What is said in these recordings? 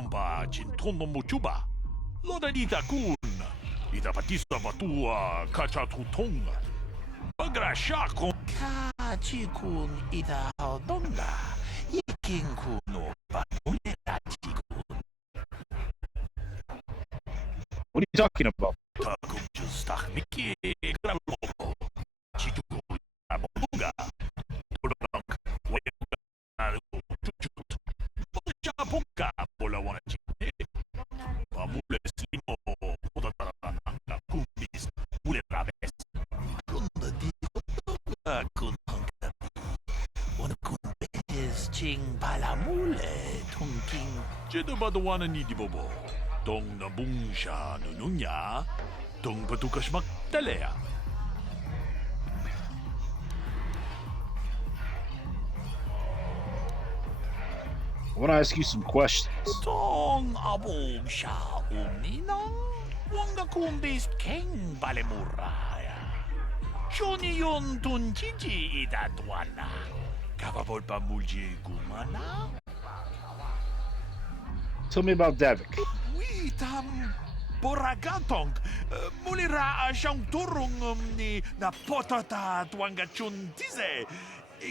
kompa cintono mo chuba. Loda dita kun. Ita patista batua kacha tutong. Pagrasya kung kachikun ita donga. Iking kuno panulera chikun. What are you talking about? Takum justak miki grabo. Chichuku abonga. Tolong. Wayang chuchut. Bolcha buka bola wana chine. Pamule slimo. Potatarana kumbis. Mule rabes. Kunda di kunanga. Wana kunbes ching palamule. Tungking. Jeda badawana ni di bobo. Tong nabung siya nununya, tong patukas magtalea. I want to ask you some questions. Tong abong siya uminang, wanga kumbis keng balemuraya. Shoni yon tun chichi idadwana, kapapol pa mulji gumana. Tell me about Davik. Witam boragatong mulira siyang turong ni na potata tuanga chuntize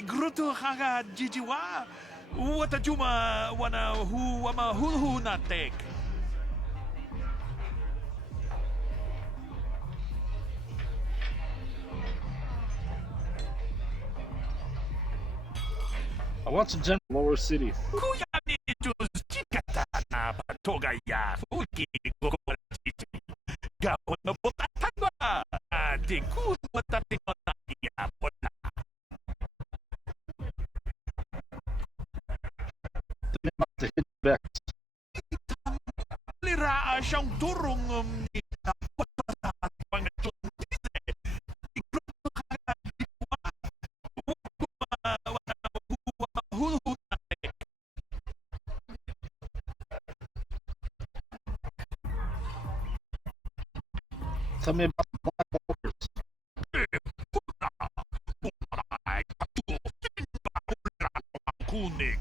gruto haga jijiwa wata juma wana hu wama hu natek. I want some general lower city. Kuyami jus chikata na patoga ya fuki kokolachiti. Gawin na botatagwa. Ati kun watatingon na iya bola. Tell me about the hidden backs. Lira siyang turong ni na potata tuanga chuntize. Gruto haga jijiwa hu natek. Tell me about the black walkers. Kunik,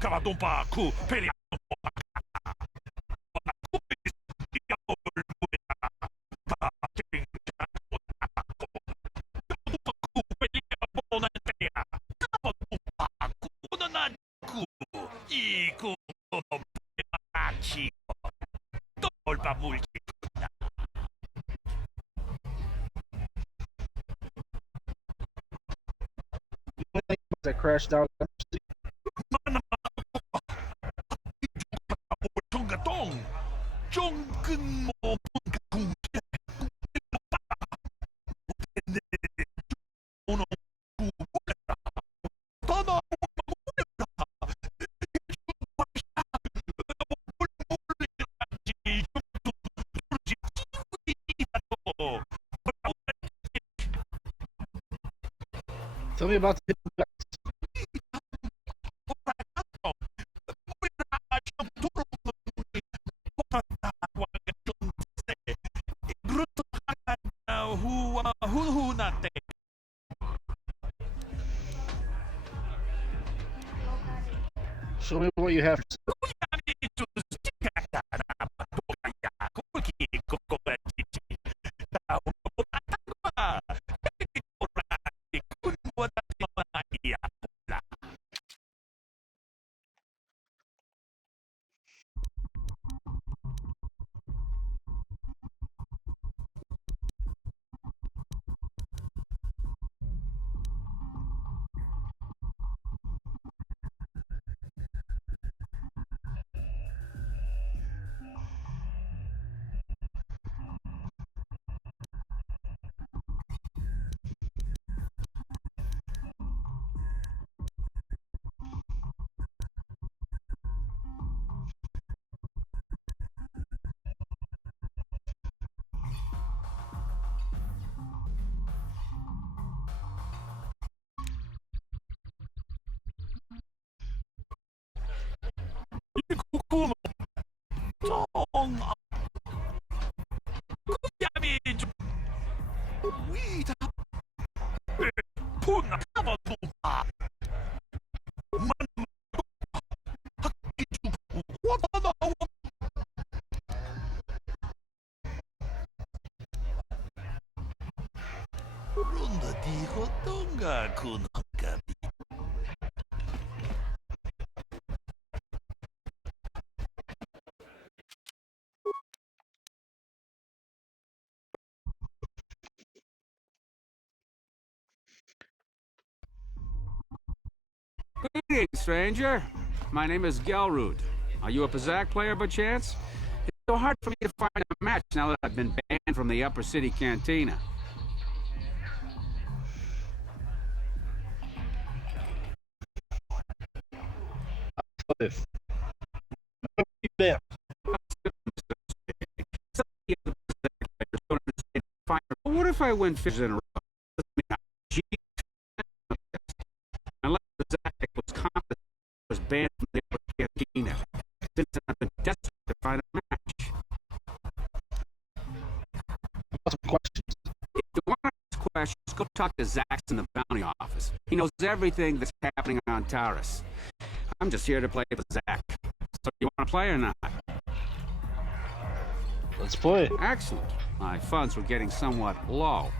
kavatumpa ku peri. That crashed out. Tungatong, Jongkeng mo pungkakung. Tell me about the hidden backs. Hu natek. Show me what you have. Ga kuno gabi. Greetings, stranger. My name is Gelrud. Are you a Pazak player by chance? It's so hard for me to find a match now that I've been banned from the Upper City Cantina. If you bet. What if I win fish in a row? Unless Pazak was confident was banned from the Upper Cantina, since I've been desperate to find a match. Some questions. If you want to ask questions, go talk to Zax in the bounty office. He knows everything that's happening on Taurus. I'm just here to play with Zach. So you want to play or not? Let's play. Excellent. My funds were getting somewhat low.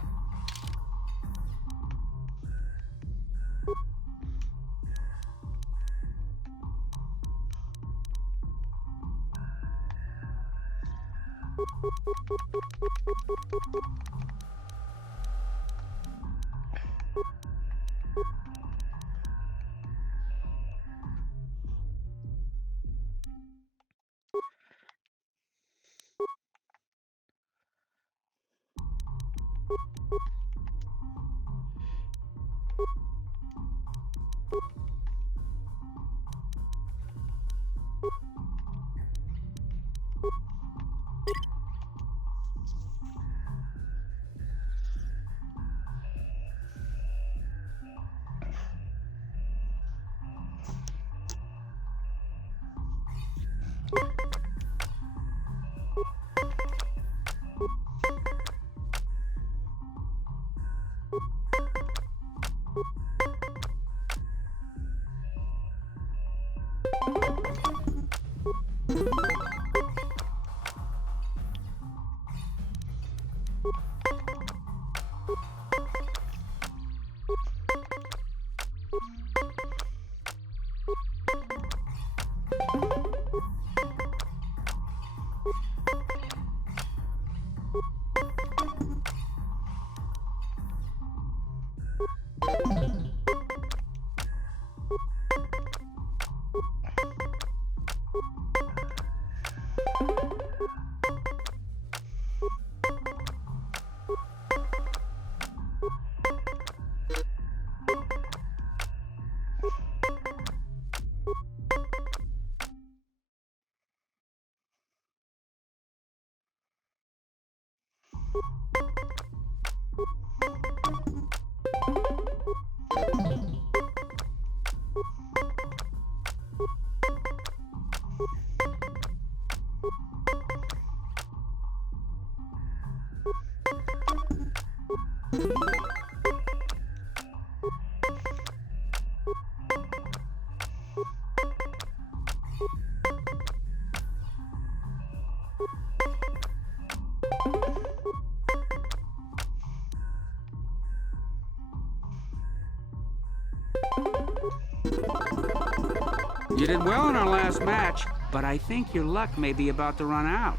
You did well in our last match, but I think your luck may be about to run out.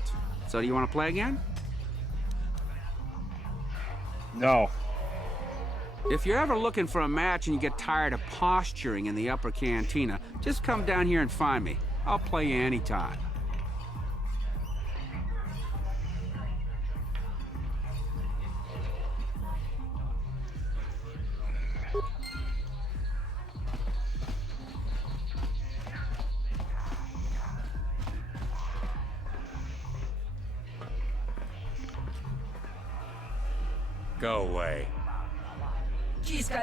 So do you want to play again? No. If you're ever looking for a match and you get tired of posturing in the Upper Cantina, just come down here and find me. I'll play you anytime. Go away.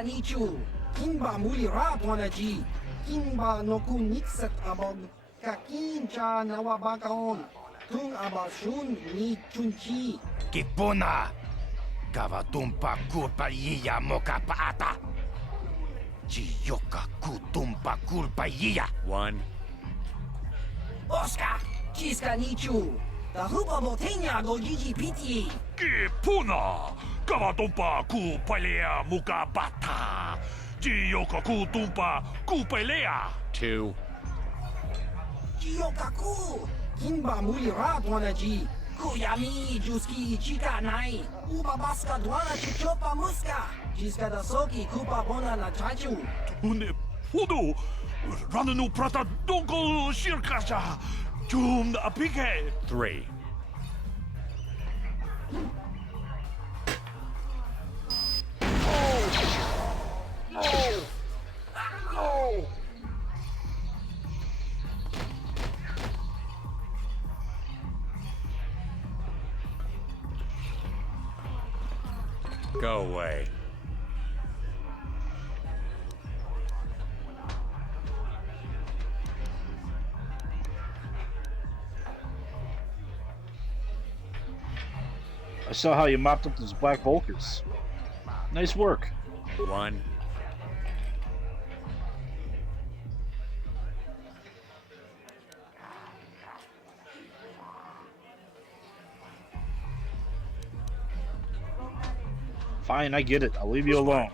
Nichu, Kimba Mulira Ponaji, Kimba no Kunixat abog, Kakincha Nawabakaon, Tung Abashun ni Chunchi. Kipuna! Gavatumpa kulpa yiya moka paata! Chiyoka kutumpa kulpa yiya! One. Oscar, Nichu, Tahupa botenya go gigi piti. Ki puna! Kavatumpa ku palea muka bata! Jiyoko ku tumpa ku palea! 2. Jiyokaku. Kinba muli rat wanaji. Kuyami juski chika nai. Uba baska dwana chichopa muska. Jiska da soki kupa bona na chachu. Une pudu! Rananu prata donko shirkasha! Jum apike! 3. Go away. I saw how you mopped up those black Volkers. Nice work. 1. Fine, I get it. I'll leave you alone.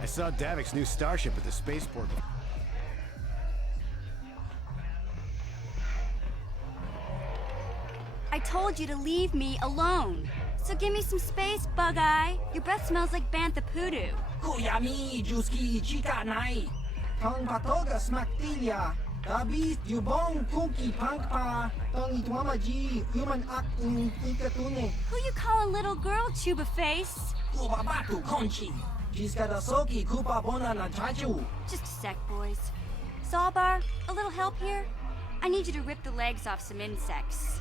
I saw Davik's new starship at the spaceport. I told you to leave me alone. So give me some space, Bug-Eye. Your breath smells like bantha poodoo. Kuyami juski chika nai. Tong patoga smaktilia. Tabi yubong kuki pangpa. Tong itwamaji human acting ikatune. Who you calling little girl, Chuba Face? Ubabatu konchi. Jiska da soki kupa bona na chachu. Just a sec, boys. Zalbar, a little help here? I need you to rip the legs off some insects.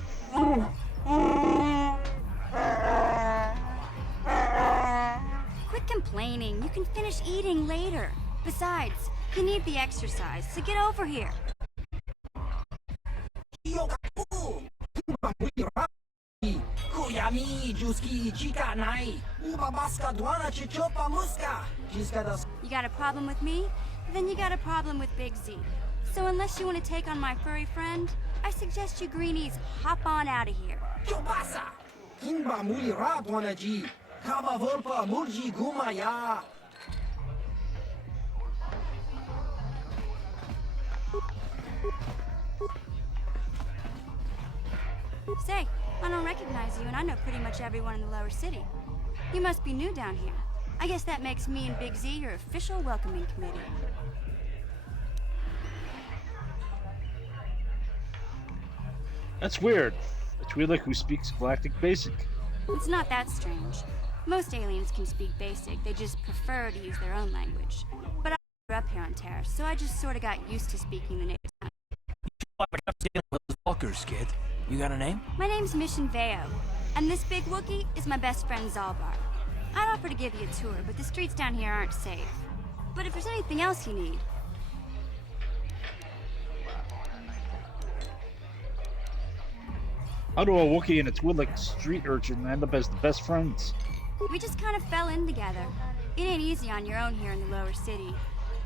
Quit complaining. You can finish eating later. Besides, you need the exercise, so get over here. Yokaku. Kimba muli rapi. Kuyami juski chika nai. Ubabaska dwana chichopa muska. Jiska da You got a problem with me? Then you got a problem with Big Z. So unless you want to take on my furry friend, I suggest you greenies hop on out of here. Chopasa. Kimba muli rat wanaji. Kaba volpa murji gumaya. Say, I don't recognize you, and I know pretty much everyone in the lower city. You must be new down here. I guess that makes me and Big Z your official welcoming committee. That's weird. A Twi'lek who speaks Galactic Basic. It's not that strange. Most aliens can speak basic, they just prefer to use their own language. But I grew up here on Terra, so I just sort of got used to speaking the native tongue. Those Walkers, kid. You got a name? My name's Mission Veo, and this big Wookiee is my best friend Zalbar. I'd offer to give you a tour, but the streets down here aren't safe. But if there's anything else you need, How do a Wookiee and a Twi'lek street urchin end up as the best friends? we just kind of fell in together. It ain't easy on your own here in the lower city.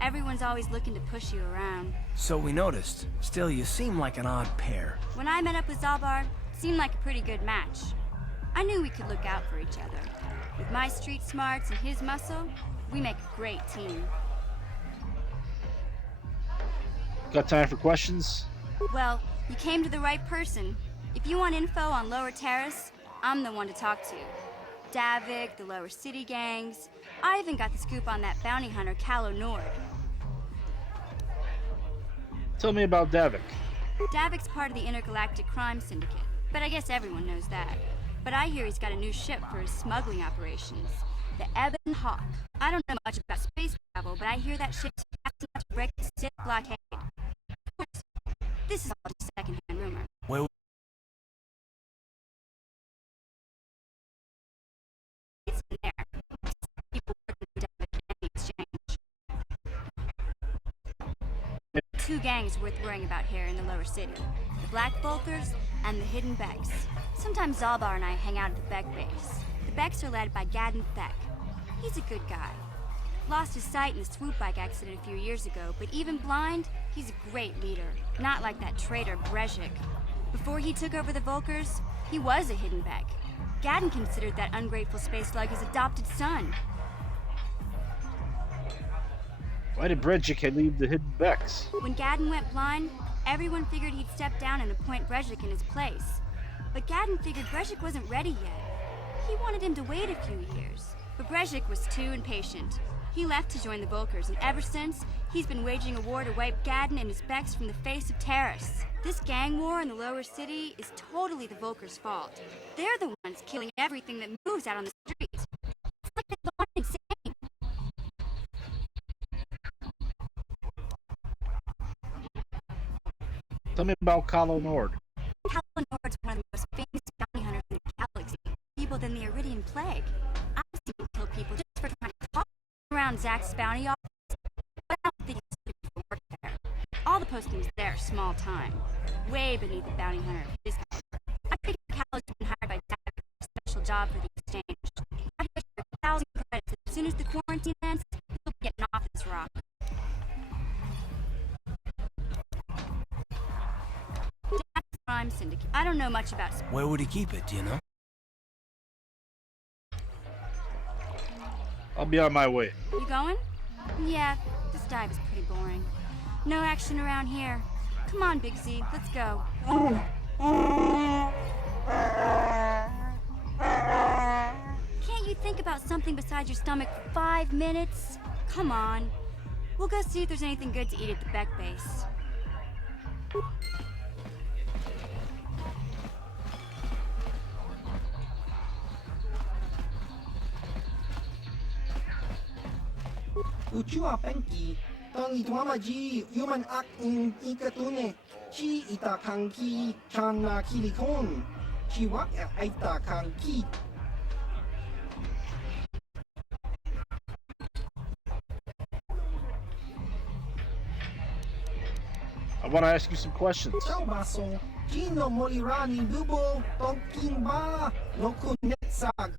Everyone's always looking to push you around. So we noticed. Still, you seem like an odd pair. When I met up with Zalbar, it seemed like a pretty good match. I knew we could look out for each other. With my street smarts and his muscle, we make a great team. Got time for questions? Well, you came to the right person. If you want info on Lower Terrace, I'm the one to talk to. Davik, the Lower City gangs. I even got the scoop on that bounty hunter, Calo Nord. Tell me about Davik. Davik's part of the Intergalactic Crime Syndicate, but I guess everyone knows that. But I hear he's got a new ship for his smuggling operations, the Ebon Hawk. I don't know much about space travel, but I hear that ship's fast enough to break the Sith blockade. Of course, this is all just secondhand rumor. Well, It's in there. People working for Davik and the exchange. Two gangs worth worrying about here in the lower city. The Black Volkers and the Hidden Becks. Sometimes Zalbar and I hang out at the Beck base. The Becks are led by Gad and Thek. He's a good guy. Lost his sight in the swoop bike accident a few years ago, but even blind, he's a great leader. Not like that traitor Brezhik. Before he took over the Volkers, he was a hidden Beck. Gadden considered that ungrateful space slug his adopted son. Why did Brejik leave the hidden Becks? When Gadden went blind, everyone figured he'd step down and appoint Brezhik in his place. But Gadden figured Brezhik wasn't ready yet. He wanted him to wait a few years. But Brezhik was too impatient. He left to join the Volkers, and ever since, he's been waging a war to wipe Gadden and his Becks from the face of Terrace. This gang war in the lower city is totally the Volkers' fault. They're the ones killing everything that moves out on the street. It's like they're going insane. Tell me about Kalo Nord. Kalo Nord's one of the most famous bounty hunters in the galaxy. People than the Iridian Plague. I've seen him kill people just for trying to talk around Zach's bounty office. But I don't think he's suited for work there. All the postings there are small time. Way beneath the bounty hunter of his caliber. I figured Kalo's been hired by Javyar for a special job for the exchange. I'd get 1,000 credits. As soon as the quarantine ends, he'll be getting off this rock. Crime syndicate. I don't know much about. Where would he keep it, do you know? I'll be on my way. You going? Yeah, this dive is pretty boring. No action around here. Come on, Big Z, let's go. Can't you think about something besides your stomach for 5 minutes? Come on. We'll go see if there's anything good to eat at the Beck base. Uchua penki, tang ituamaji, human act in ikatune, chi ita kanki, chana kilikon, chi wak ita kanki. I want to ask you some questions. Ciao baso, Gino Molirani dubo, tonking ba, no kunetsag.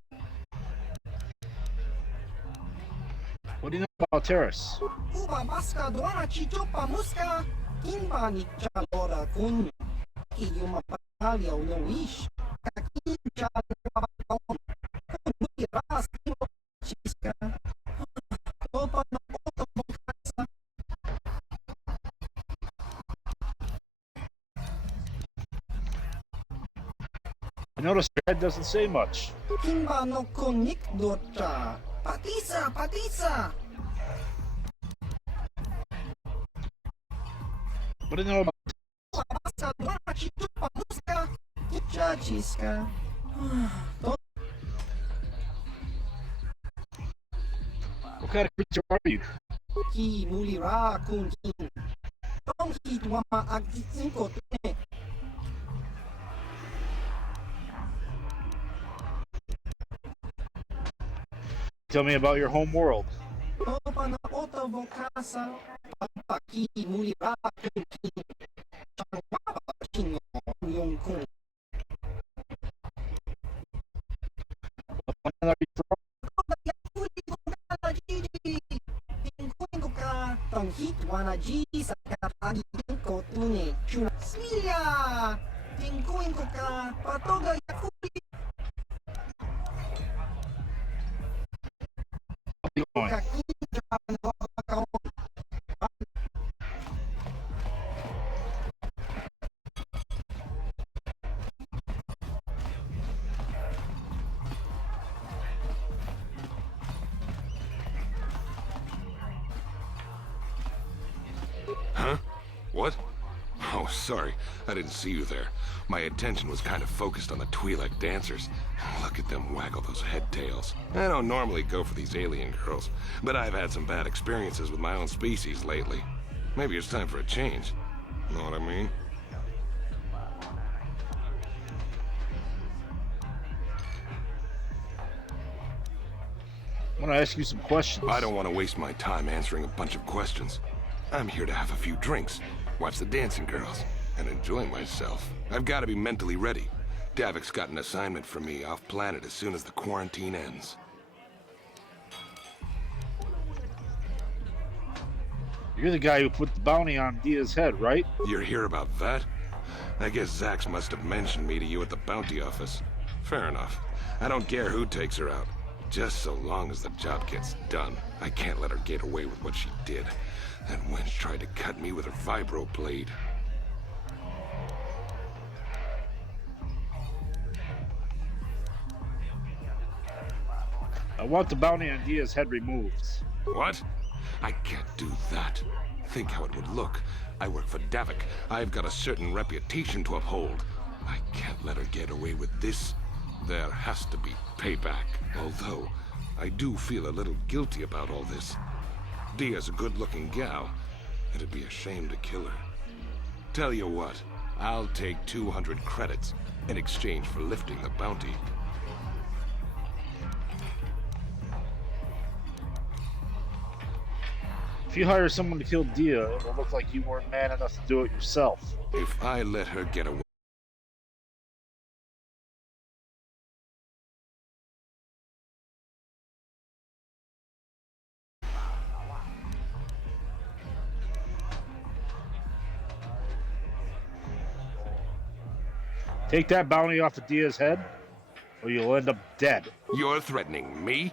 What do you know about Terrace? Uba baska doana chichopa muska, kimba ni chalora kun, kiyuma patalya no ish, kakin chalora kun, muiras kimo chiska, topa no oto bokasa. I noticed your head doesn't say much. Kimba no konik dota, patisa, patisa. What do you know about? Uba baska doana chichopa muska, kicha chiska. What kind of creature are you? Ki mulira kun kin. Tong hit wama ag inko tune. Tell me about your home world. Topa na oto bokasa, pagpaki mulira kun kin. Chang wapa chingo yung kun. What planet are you from? Kuli ko ka jiji. Tingkuin ko ka. Tong hit wana ji sa katagi ko tune. Chuna smilya. Tingkuin ko ka. Patoga yakuli. Where are you going? Kakinja no kakao. Huh? What? Oh, sorry. I didn't see you there. My attention was kind of focused on the Twi'lek dancers. Look at them waggle those head tails. I don't normally go for these alien girls, but I've had some bad experiences with my own species lately. Maybe it's time for a change. Know what I mean? I want to ask you some questions. I don't want to waste my time answering a bunch of questions. I'm here to have a few drinks, watch the dancing girls, and enjoy myself. I've got to be mentally ready. Davik's got an assignment for me off-planet as soon as the quarantine ends. You're the guy who put the bounty on Dia's head, right? You're here about that? I guess Zax must have mentioned me to you at the bounty office. Fair enough. I don't care who takes her out. Just so long as the job gets done. I can't let her get away with what she did. That wench tried to cut me with her vibro blade. I want the bounty on Dia's head removed. What? I can't do that. Think how it would look. I work for Davik. I've got a certain reputation to uphold. I can't let her get away with this. There has to be payback. Although, I do feel a little guilty about all this. Dia's a good-looking gal. It'd be a shame to kill her. Tell you what, I'll take 200 credits in exchange for lifting the bounty. If you hire someone to kill Dia, it will look like you weren't man enough to do it yourself. If I let her get away... Take that bounty off of Dia's head, or you'll end up dead. You're threatening me?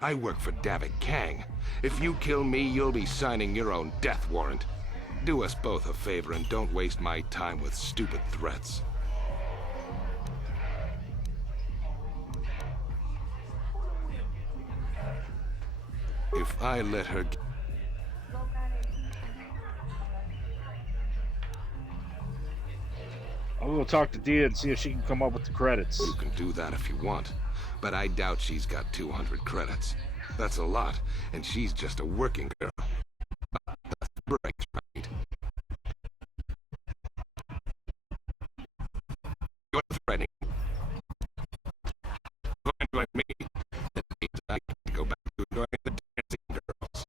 I work for Davik Kang. If you kill me, you'll be signing your own death warrant. Do us both a favor and don't waste my time with stupid threats. If I let her... I'll go talk to Dia and see if she can come up with the credits. You can do that if you want, but I doubt she's got 200 credits. That's a lot, and she's just a working girl. That's the breaks, right? You're threatening. Go and join me. That means I can go back to enjoying the dancing girls.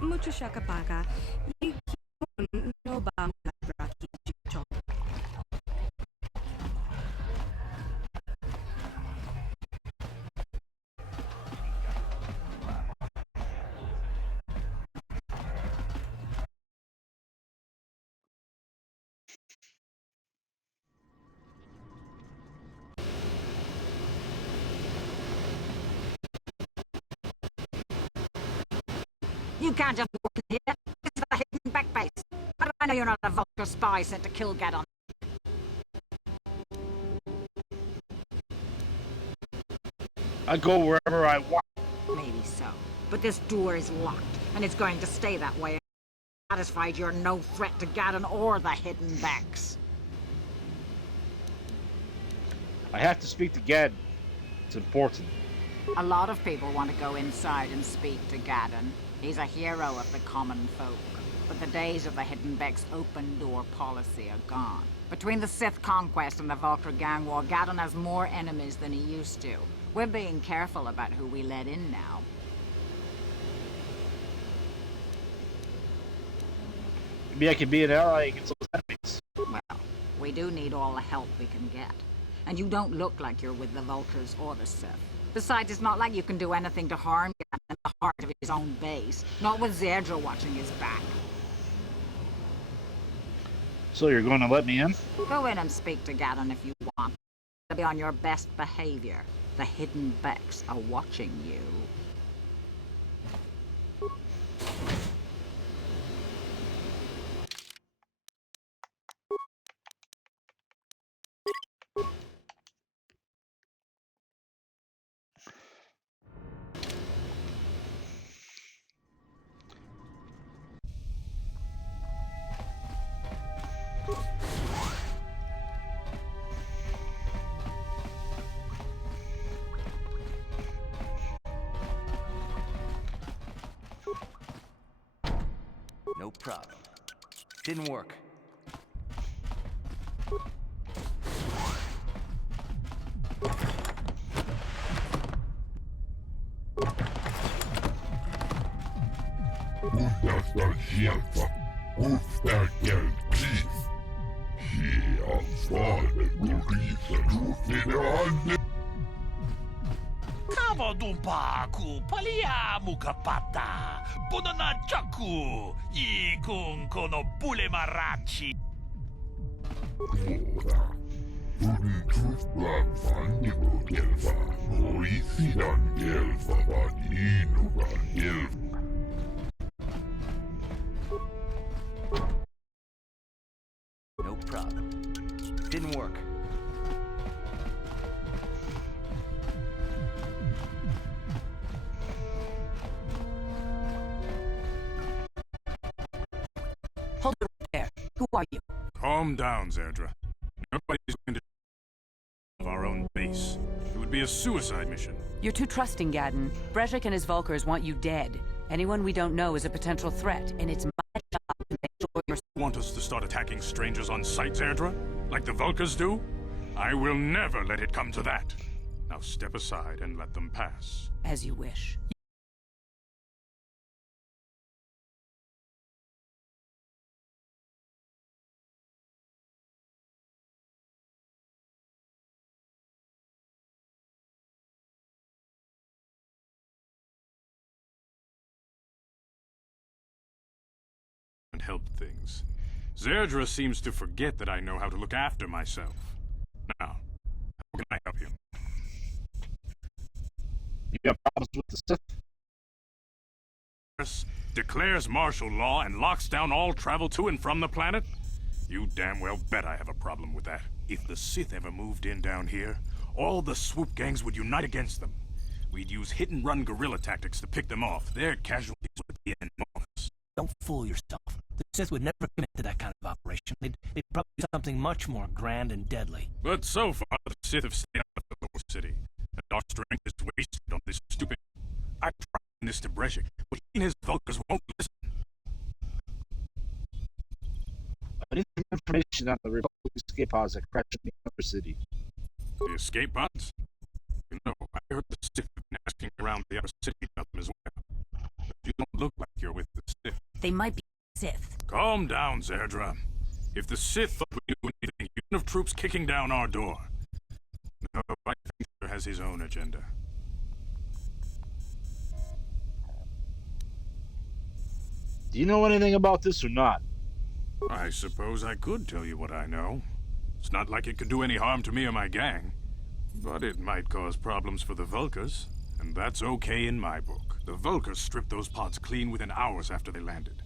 Mucho shakapaga. No ba madraki. You can't just walk in here. This is the hidden back base. How do I know you're not a Vulture spy sent to kill Gaddon? I go wherever I want. Maybe so. But this door is locked, and it's going to stay that way. Satisfied you're no threat to Gaddon or the hidden backs. I have to speak to Gad. It's important. A lot of people want to go inside and speak to Gaddon. He's a hero of the common folk. But the days of the Hidden Beck's open-door policy are gone. Between the Sith conquest and the Vulture gang war, Gaddon has more enemies than he used to. We're being careful about who we let in now. Maybe I can be an ally against those enemies. Well, we do need all the help we can get. And you don't look like you're with the Vultures or the Sith. Besides, it's not like you can do anything to harm Gaddon in the heart of his own base. Not with Zedra watching his back. So you're going to let me in? Go in and speak to Gaddon if you want. Be on your best behavior. The Hidden Becks are watching you. No problem. Didn't work. Kavadumpa ku palia mukapata. Bunana chaku. Ikung kono bule marachi. No problem. Didn't work. Hold it right there. Who are you? Calm down, Zerdra. Nobody's going to of our own base. It would be a suicide mission. You're too trusting, Gadden. Brezhik and his Vulkars want you dead. Anyone we don't know is a potential threat, and it's my job to make sure you're... Want us to start attacking strangers on sight, Zerdra? Like the Vulkars do? I will never let it come to that. Now step aside and let them pass. As you wish. And help things. Zerdra seems to forget that I know how to look after myself. Now, how can I help you? You got problems with the Sith? Declares martial law and locks down all travel to and from the planet? You damn well bet I have a problem with that. If the Sith ever moved in down here, all the swoop gangs would unite against them. We'd use hit-and-run guerrilla tactics to pick them off. Their casualties would be enormous. Don't fool yourself. The Sith would never commit to that kind of operation. They'd probably do something much more grand and deadly. But so far, the Sith have stayed out of the lower city, and our strength is wasted on this stupid... I tried this to Brezhik, but he and his Vulkars won't listen. I need some information on the Republic escape pods that crashed in the other city. The escape pods? You know, I heard the Sith have been asking around the other city about them as well. But you don't look like you're with the Sith. They might be Sith. Calm down, Zerdra. If the Sith thought we knew anything, you wouldn't have troops kicking down our door. No, I think he has his own agenda. Do you know anything about this or not? I suppose I could tell you what I know. It's not like it could do any harm to me or my gang. But it might cause problems for the Vulkars, and that's okay in my book. The Vulkars stripped those pods clean within hours after they landed.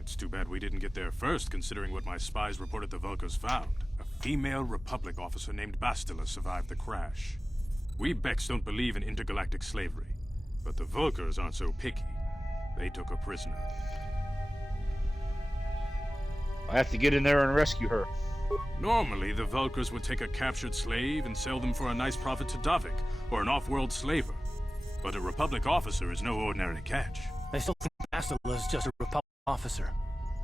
It's too bad we didn't get there first, considering what my spies reported the Vulkars found. A female Republic officer named Bastila survived the crash. We Beks don't believe in intergalactic slavery, but the Vulkars aren't so picky. They took a prisoner. I have to get in there and rescue her. Normally, the Vulkars would take a captured slave and sell them for a nice profit to Davik, or an off-world slaver. But a Republic officer is no ordinary catch. I still think Bastila is just a Republic officer.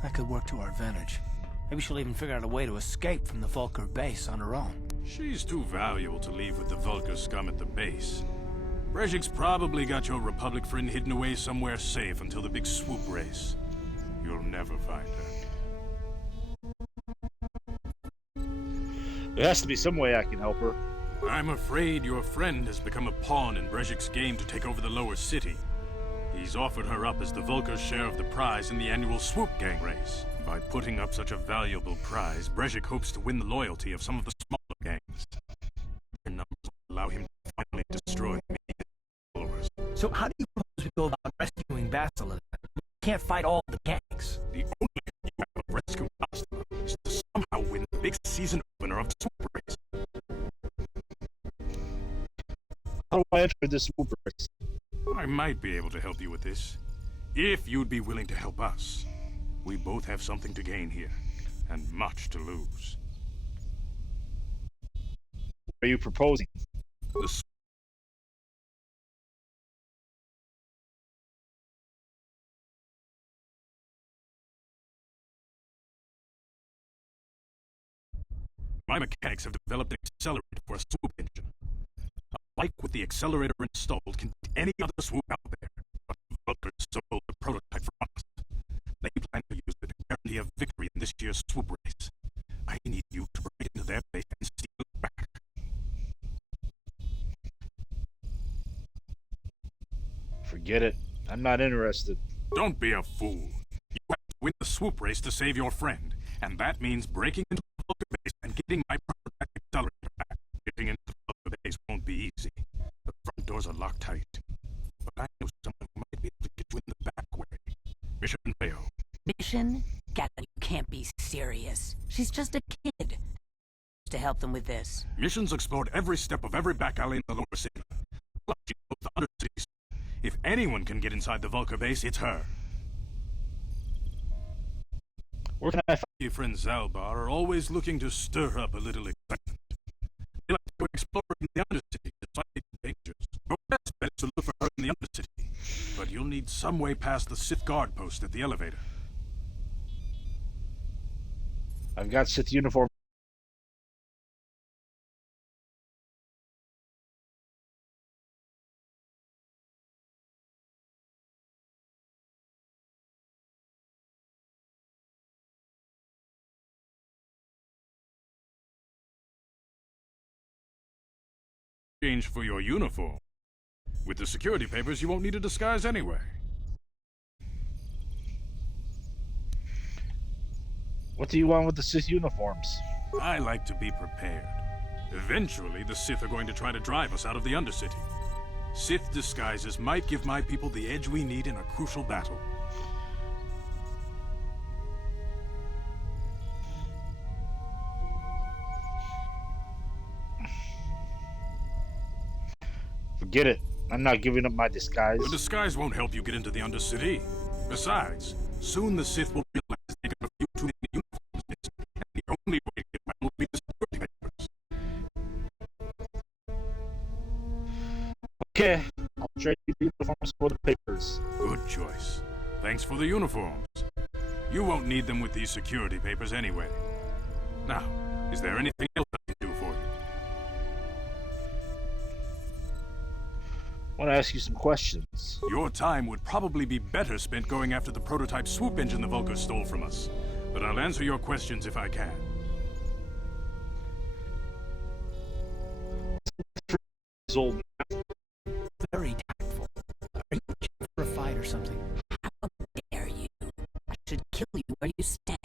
That could work to our advantage. Maybe she'll even figure out a way to escape from the Vulkar base on her own. She's too valuable to leave with the Vulkar scum at the base. Brezhik's probably got your Republic friend hidden away somewhere safe until the big swoop race. You'll never find her. There has to be some way I can help her. I'm afraid your friend has become a pawn in Brezhik's game to take over the lower city. He's offered her up as the Vulkar's share of the prize in the annual swoop gang race. By putting up such a valuable prize, Brezhik hopes to win the loyalty of some of the smaller gangs. Their numbers will allow him to finally destroy me and his followers. So how do you propose we go about rescuing Bastila? We can't fight all the gangs. The only way you have of rescuing Bastila is to somehow win the big season opener of the swoop race. How do I enter this swoop race? I might be able to help you with this, if you'd be willing to help us. We both have something to gain here, and much to lose. What are you proposing? The My mechanics have developed an accelerator for a swoop engine. A bike with the accelerator installed can beat any other swoop out there, but the Vulkars sold the prototype from us. They plan to use it to guarantee a victory in this year's swoop race. I need you Forget it. I'm not interested. Don't be a fool. You have to win the swoop race to save your friend, and that means breaking into the Vulcan base and getting my prototype accelerator back. Getting into the Vulcan base won't be easy. The front doors are locked tight. But I know someone who might be able to get you in the back way. Mission failed. Mission? God, you can't be serious. She's just a kid. To help them with this. Mission's explored every step of every back alley in the lower city. Plus, she knows the undercities. If anyone can get inside the Vulcan base, it's her. Where can I find Your friends Zalbar are always looking to stir up a little excitement. They like to explore in the undercity to fight the dangers. Your best bet is to look for her in the undercity. But you'll need some way past the Sith guard post at the elevator. I've got Sith uniform. Change for your uniform. With the security papers, you won't need a disguise anyway. What do you want with the Sith uniforms? I like to be prepared. Eventually, the Sith are going to try to drive us out of the Undercity. Sith disguises might give my people the edge we need in a crucial battle. Forget it. I'm not giving up my disguise. The disguise won't help you get into the Undercity. Besides, soon the Sith will realize they got a few too many uniforms missing, and the only way to get by will be the security papers. Okay, I'll trade you the uniforms for the papers. Good choice. Thanks for the uniforms. You won't need them with these security papers anyway. Now, is there anything else I can do for you? I want to ask you some questions. Your time would probably be better spent going after the prototype swoop engine the Vulcans stole from us. But I'll answer your questions if I can. Old. Very tactful. Are you looking for a fight or something? How dare you? I should kill you where you stand.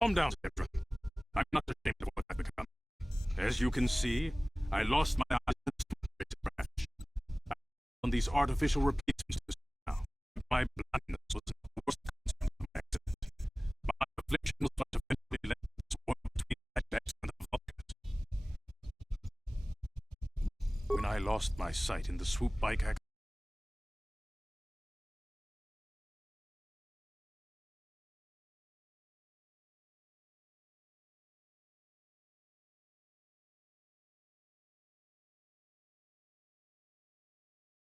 Calm down, Spectra. I'm not ashamed of what I've become. As you can see, I lost my eyes in the swoop branch. On these artificial replacements now. My blindness was the worst consequence of my accident. My affliction was what eventually led to this war between my Dex and the Vulcans. When I lost my sight in the swoop bike accident,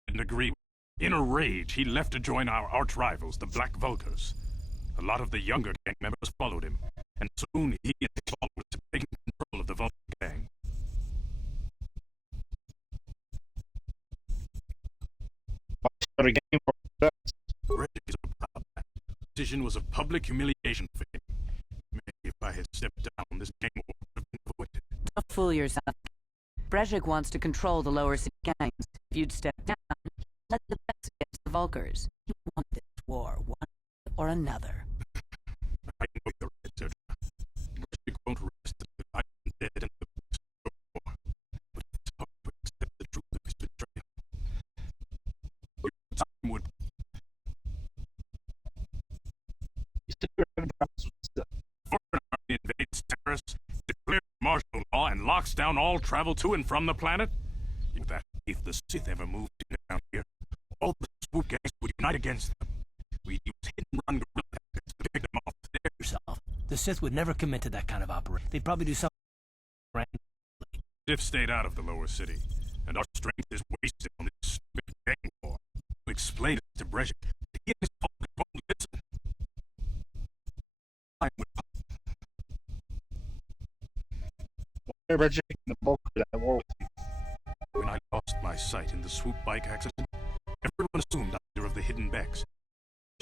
didn't agree. In a rage, he left to join our arch-rivals, the Black Vulcans. A lot of the younger gang members followed him, and soon he and his followers had taken control of the Vulcan gang. Red is a proud man. The decision was a public humiliation for him. Maybe if I had stepped down, this gang war would have been avoided. Don't fool yourself. Brezhik wants to control the lower city gangs. If you'd step down, let the best against the Vulkars. He wants this war, one or another. I know you're right, Sergeant. Brezhik won't rest until I'm dead and the Bucks go war. But it's hard to accept the truth of his betrayal. Your time would... You said you're having problems with stuff. Foreign army invades terrorists, declares martial law, and locks down all travel to and from the planet? That if the Sith ever moved in down here, all the swoop gangs would unite against them. We'd use hit-and-run guerrilla tactics to pick them off there. Yourself. The Sith would never commit to that kind of operation. They'd probably do something randomly. Sith stayed out of the lower city, and our strength is wasted on this stupid gang war. To explain it to Brezhik, but he and his Vulcan won't listen. I would... Why are Brezhik and the Vulcan at war with you? When I lost my sight in the swoop bike accident, everyone assumed I'm leader of the hidden Becks.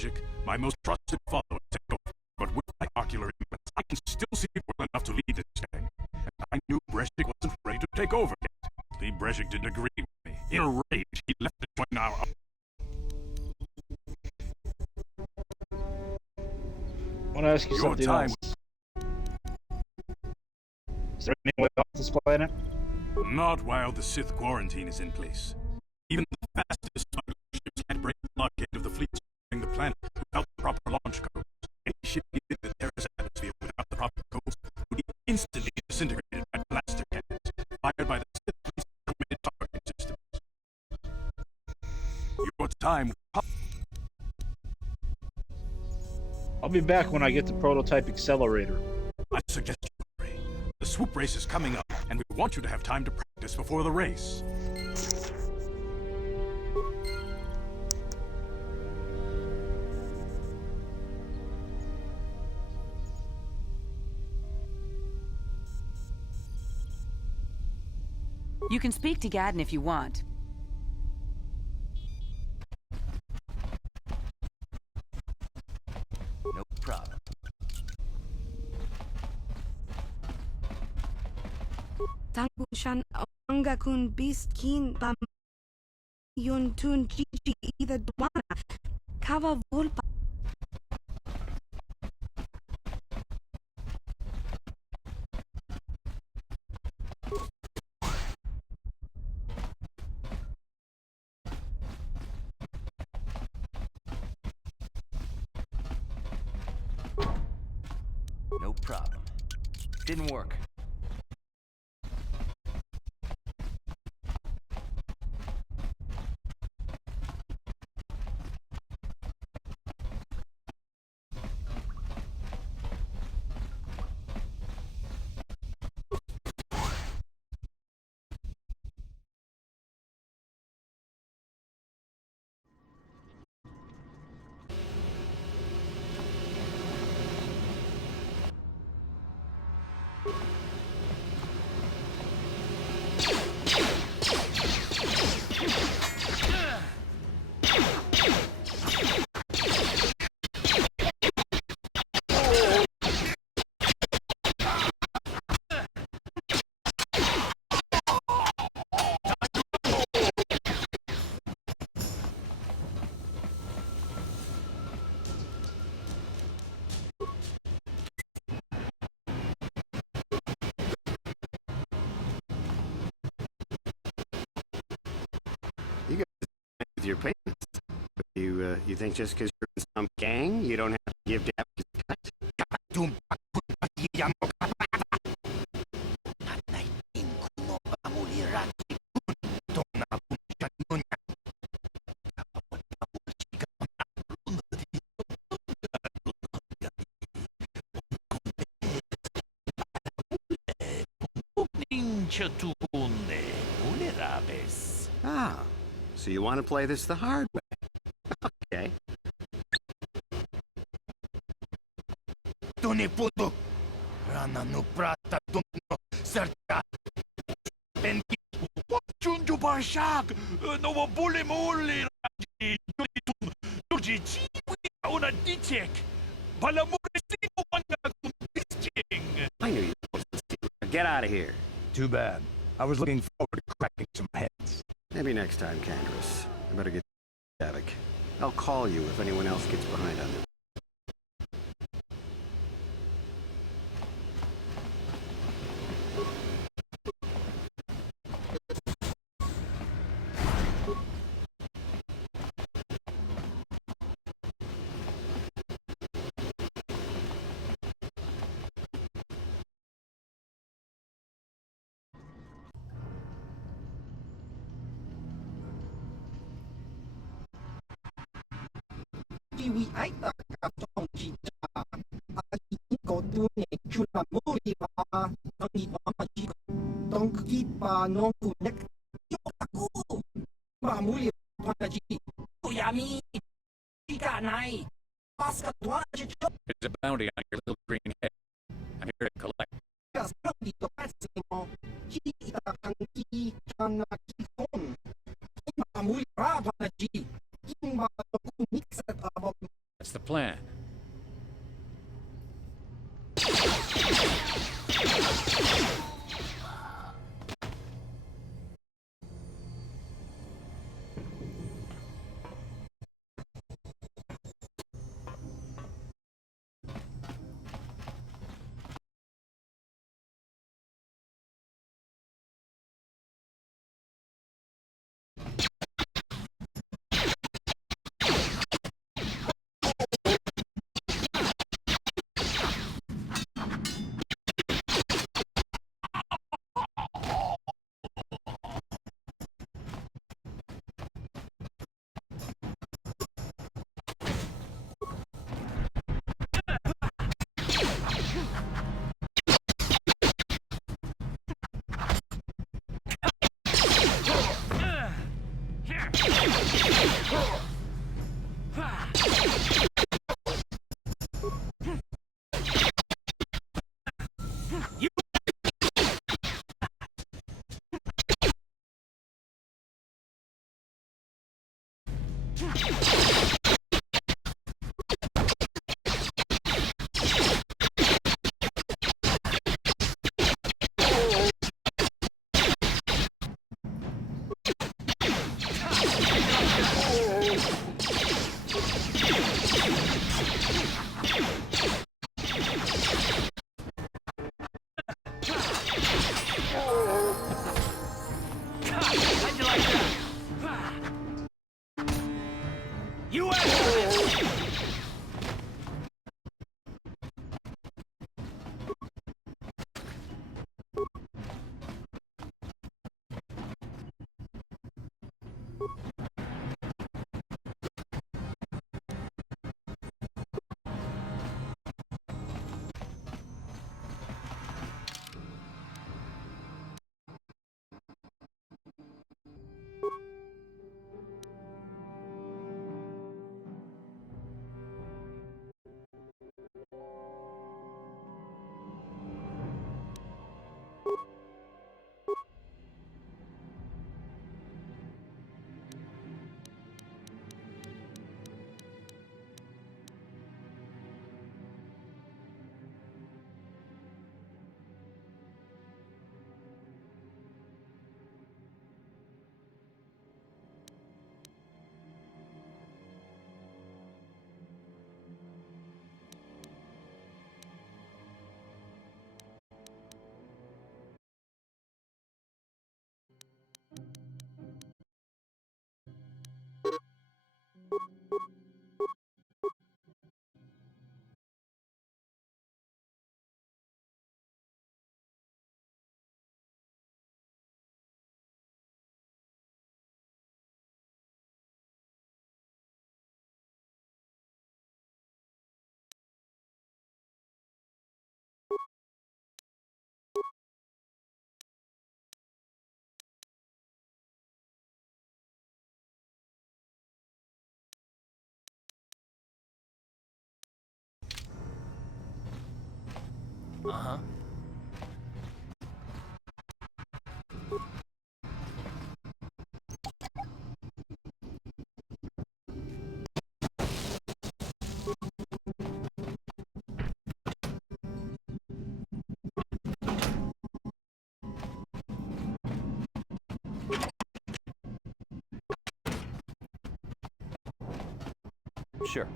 Brezhik, my most trusted follower, took over. But with my ocular implants, I can still see well enough to lead this gang. And I knew Brezhik wasn't ready to take over yet. Lee Brezhik didn't agree with me. In a rage, he left to join our... want to ask you Your something time. else. Is there any way off this planet? Not while the Sith quarantine is in place. Even the fastest smuggler ships can't break the blockade of the fleets surrounding the planet without the proper launch codes. Any ship in the Terra's atmosphere without the proper codes would be instantly disintegrated by blaster cannons fired by the Sith fleet's automated targeting systems. Your time. I'll be back when I get the prototype accelerator. I suggest you hurry. The swoop race is coming up, and we want you to have time to practice before the race. You can speak to Gadden if you want. No problem. Tangushan Anga kun Beast Kin Bam Yun Tun Gigi Ida Dwana Kava Volpa. No problem. Didn't work. You guys with your plans. You think just because you're in some gang, you don't have to give Javyar his cut? Ah, so you want to play this the hard way? Okay. I knew you were supposed to see. Get out of here. Too bad. I was looking forward to cracking some heads. Maybe next time, Candace. I better get Javyar. I'll call you if anyone else gets behind on this. Kiwi ay takatong kita. Aking ko tunay chula muri pa. Ang iwamaji ko. Tong kipa nong kunek. Yokaku. Mamuli wanaji. Kuyami. Chika nai. Paska wanaji. There's a bounty on your little green head. I'm here to collect. Kas dito patsimo. Chita kangki kanakikon. Mamuli ra wanaji. That's the plan. Uh-huh. Sure.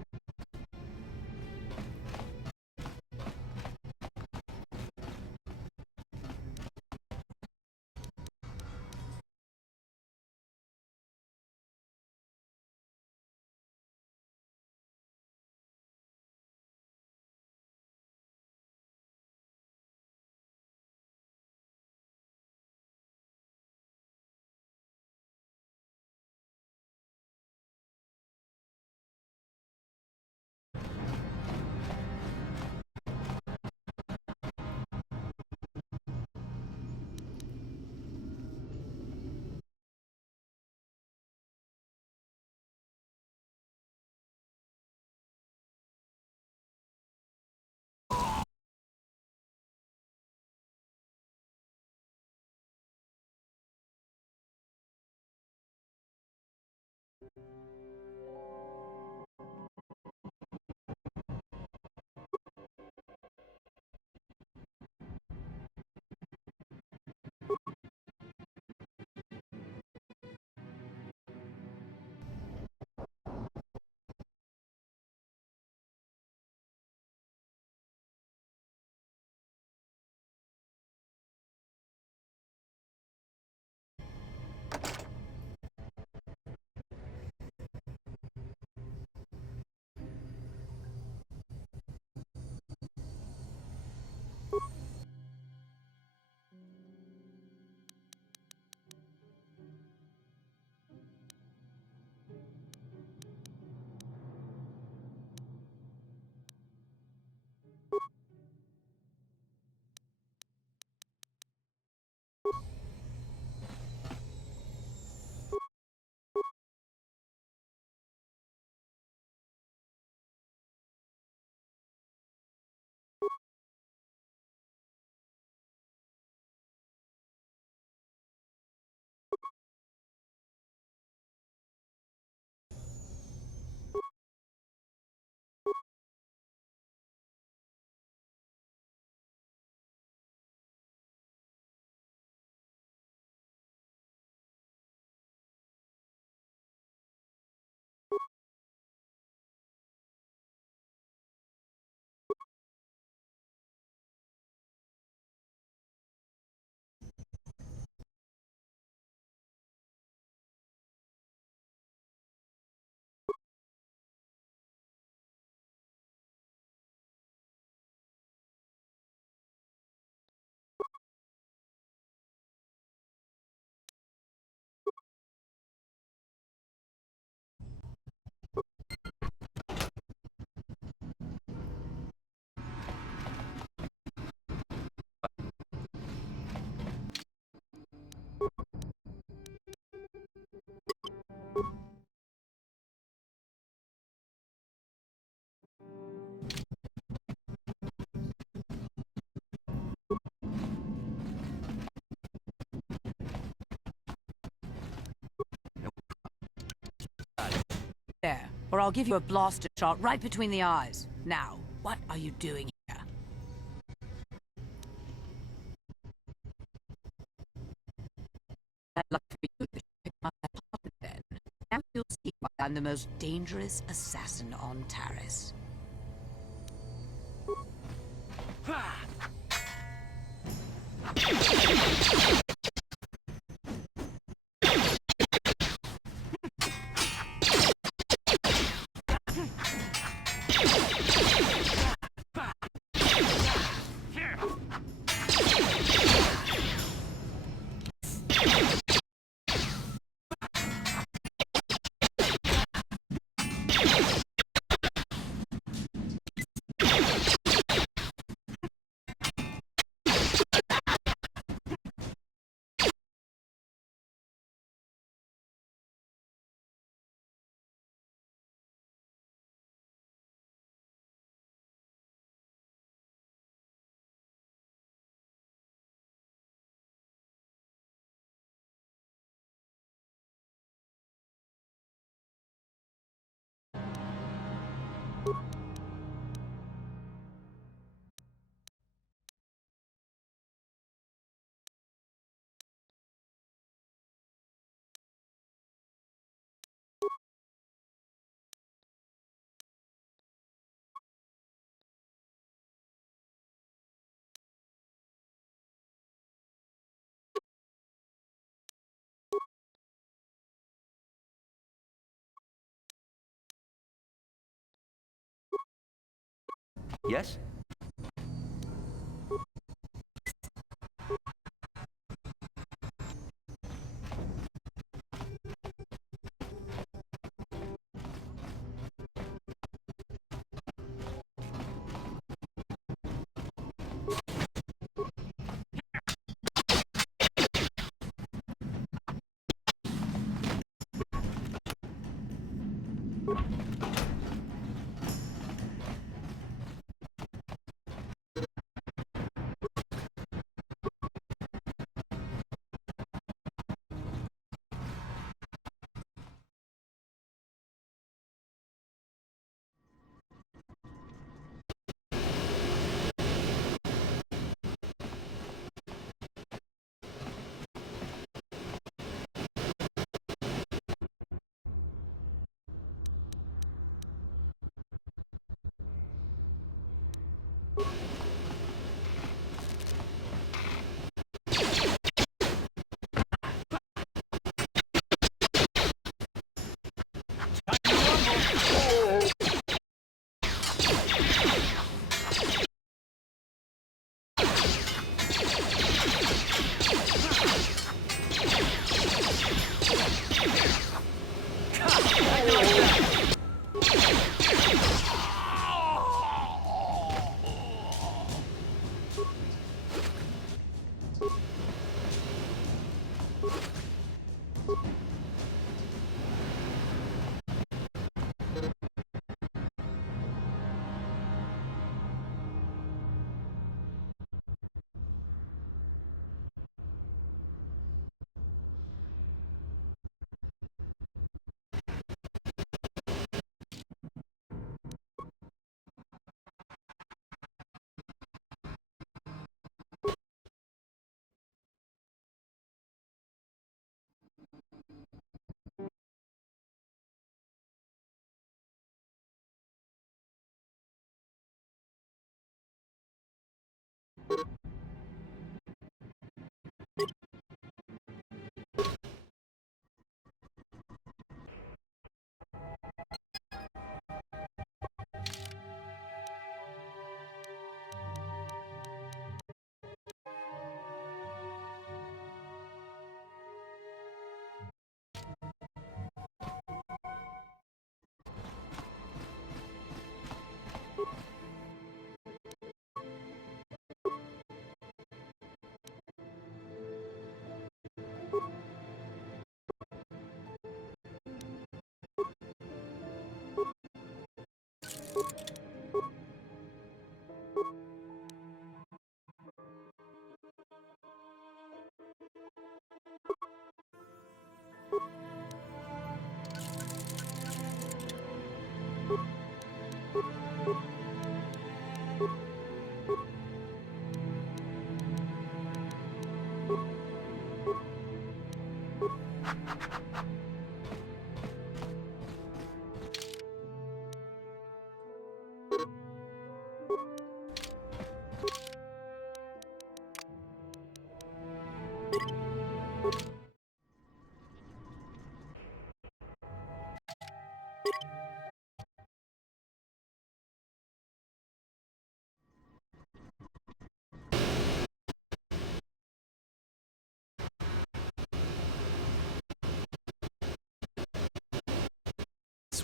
There, or I'll give you a blaster shot right between the eyes. Now, what are you doing here? I'd like for you to pick my apartment then. Now you'll see why I'm the most dangerous assassin on Taris. Yes?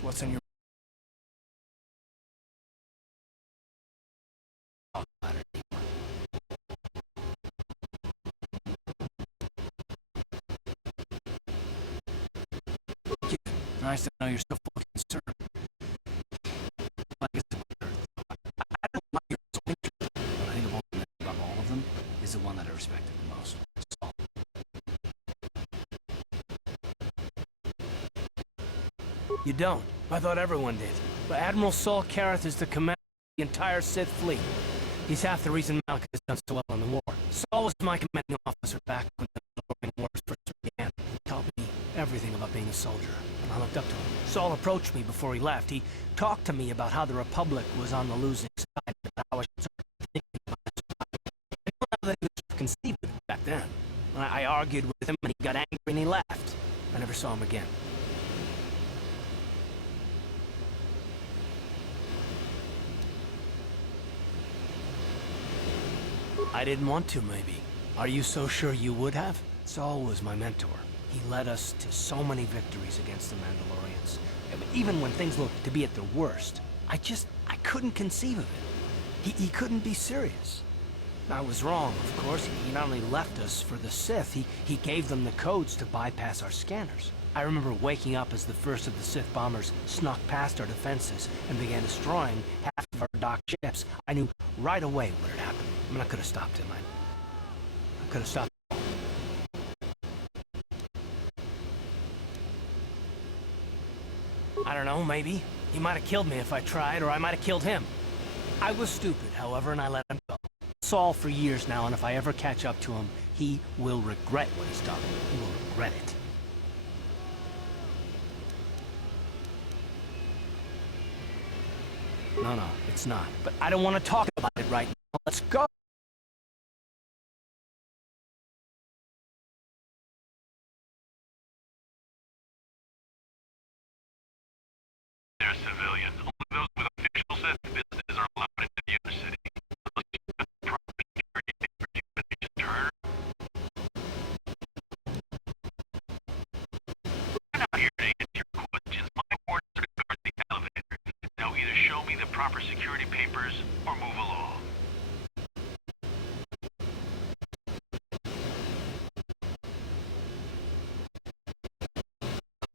What's in your... Nice to know you're so full concerned. Like it's I don't like your so interested, but I think of all of them, above all of them, is the one that I respected the most. Saul. You don't. I thought everyone did. But Admiral Saul Kareth is the commander of the entire Sith fleet. He's half the reason Malak has done so well in the war. Saul was my commanding officer back when the Mandalorian Wars first began. He taught me everything about being a soldier, and I looked up to him. Saul approached me before he left. He talked to me about how the Republic was on the losing side, and how I should start thinking about it. I don't know that he was conceived of it back then. I argued with him, and he got angry, and he left. I never saw him again. I didn't want to, maybe. Are you so sure you would have? Saul was my mentor. He led us to so many victories against the Mandalorians. Even when things looked to be at their worst. I couldn't conceive of it. He couldn't be serious. I was wrong, of course. He not only left us for the Sith, he gave them the codes to bypass our scanners. I remember waking up as the first of the Sith bombers snuck past our defenses and began destroying half of our docked ships. I knew right away what had happened. I mean, I could have stopped him. I could have stopped him. I don't know, maybe. He might have killed me if I tried, or I might have killed him. I was stupid, however, and I let him go. Saul for years now, and if I ever catch up to him, he will regret what he's done. He will regret it. No, it's not. But I don't want to talk about it right now. Let's go! They're civilian. Only those with official Sith business are allowed into the Undercity. Unless you've got the proper security papers, you can just turn. I'm not here to answer your questions. My orders are to guard the elevator. Now either show me the proper security papers or move along.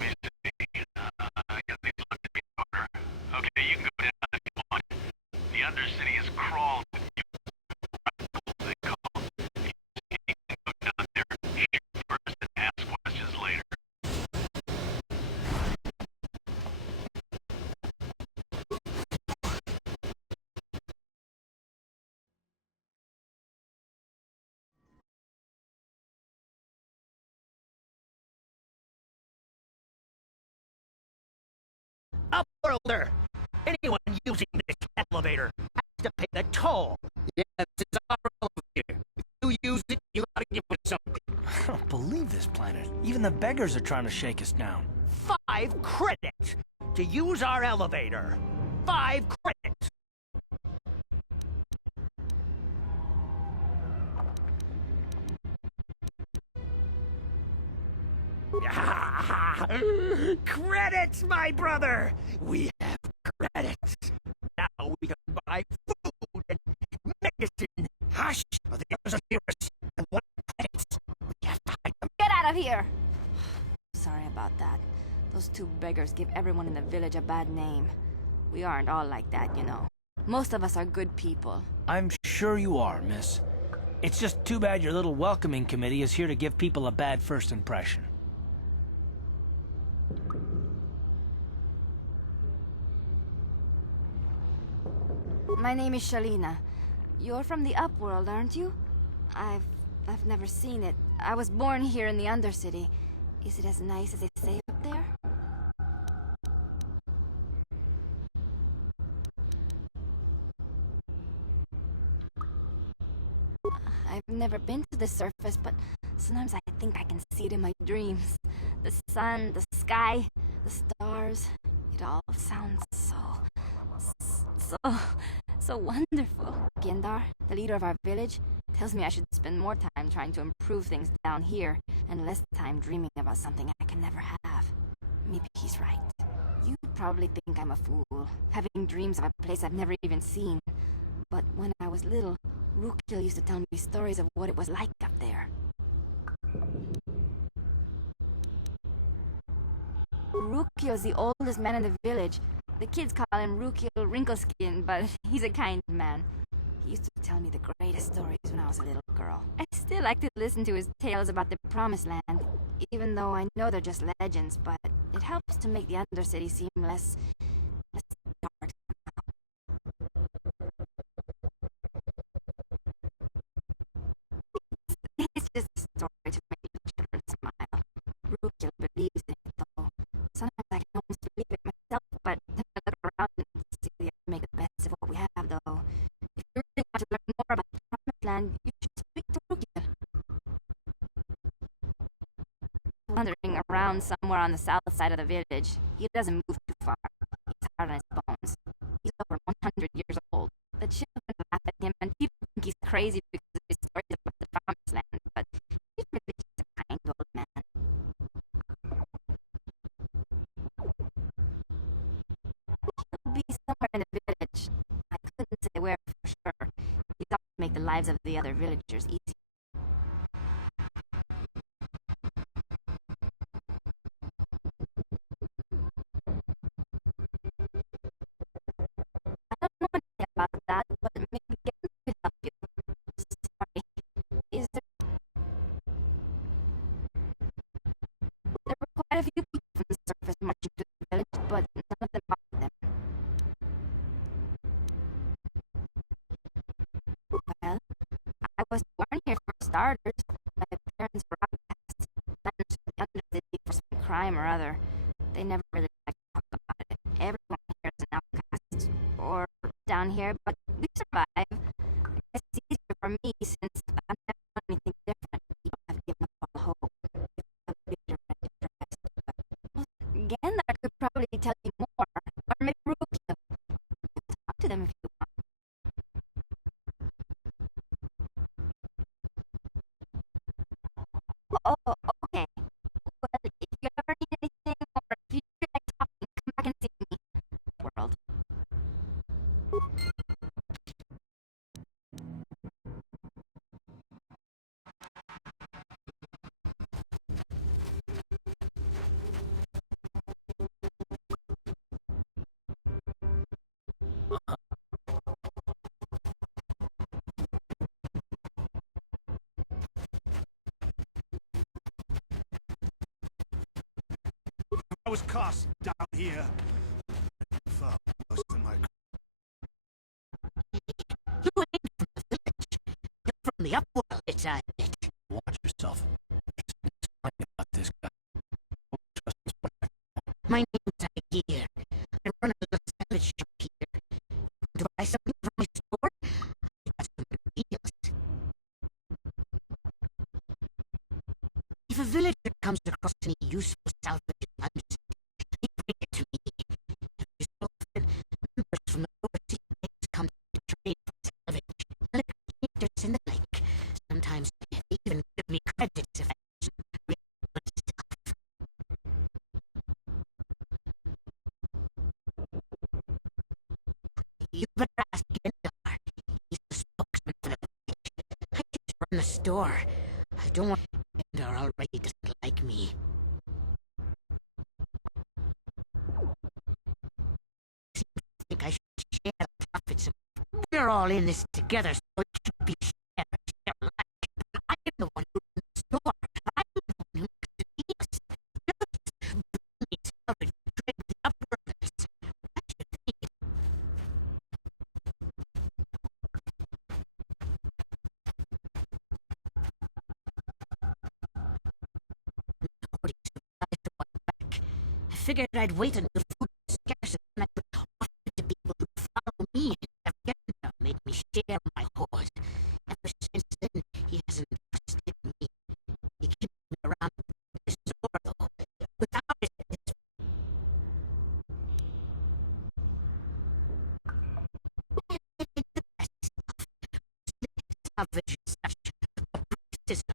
Let me see. I guess these look to be in order. Okay, you can go down if you want. The Undercity is crawled with you radicals, they call them. You can go down there, shoot first, and ask questions later. Upworlder! Anyone using this elevator has to pay the toll. Yeah, this is our elevator. If you use it, you gotta give us something. I don't believe this planet. Even the beggars are trying to shake us down. 5 credits to use our elevator. 5 credits. Credits, my brother! We have credits. Now we can buy food and medicine. Hush! Or the others will hear us. And what credits? We have to hide them. Get out of here! Sorry about that. Those 2 beggars give everyone in the village a bad name. We aren't all like that, you know. Most of us are good people. I'm sure you are, miss. It's just too bad your little welcoming committee is here to give people a bad first impression. My name is Shalina. You're from the Upworld, aren't you? I've never seen it. I was born here in the Undercity. Is it as nice as they say up there? I've never been to the surface, but sometimes I think I can see it in my dreams. The sun, the sky, the stars. It all sounds so wonderful. Gendar, the leader of our village, tells me I should spend more time trying to improve things down here and less time dreaming about something I can never have. Maybe he's right. You probably think I'm a fool, having dreams of a place I've never even seen. But when I was little, Rukil used to tell me stories of what it was like up there. Rukil's the oldest man in the village. The kids call him Rukil Wrinkleskin, but he's a kind man. He used to tell me the greatest stories when I was a little girl. I still like to listen to his tales about the Promised Land, even though I know they're just legends, but it helps to make the Undercity seem less dark. It's just a story to make the children smile. Rukil believes in it, though. Sometimes I can almost believe it myself, but then I look around and see we have to make the best of what we have, though. If you really want to learn more about the Promised Land, you should speak to Rukil. Wandering around somewhere on the south side of the village. He doesn't move too far. He's hard on his bones. He's over 100 years old. The children laugh at him, and people think he's crazy because of lives of the other villagers easier. I don't know anything about that, but maybe Gavin could help you. Sorry. Is there... There were quite a few people from the surface marching to the village, but none of them followed them. Well, I was born here for starters. My parents were outcasts, punished with the undercity for some crime or other. They never really liked to talk about it. Everyone here is an outcast, or down here, but we survive. I guess it's easier for me since I've never done anything different. People have given up all hope. They feel bitter and depressed. But Gandalf could probably tell you more, or maybe Ruki. Talk to them if you want. Oh, okay. Well, if you ever need anything, or if you feel like talking, come back and see me. World. I was cast down here. Far worse than my... You ain't from the village. You're from the upworld, it's I bet. Watch yourself. Explain about this guy. My name's Javyar. I run a little sandwich shop here. To buy something from my store? I got some good deals. If a villager comes across any useful salvage items, they bring it to me. Every so often, members from the overseas banks come to trade for salvage, electronics and the like. Sometimes they even give me credits if I do some really good stuff. You better ask Gendar. He's the spokesman for the village. I just run the store. I don't want... Gendar already doesn't like me. Seems to think I should share the profits. We're all in this together, so it should be share alike. I am the one who runs the store. I'm the one who makes the deals. Just bring me salvage and trade with the upworlders. That's your thing. Nobody surprised to want back. I figured I'd wait until food was scarce and then I would offer it to people who follow me and have Gandalf make me share my hoard. Ever since then, he hasn't trusted me. He keeps me around the store, though. Without it, it's the best stuff. Salvage and such. A priestess of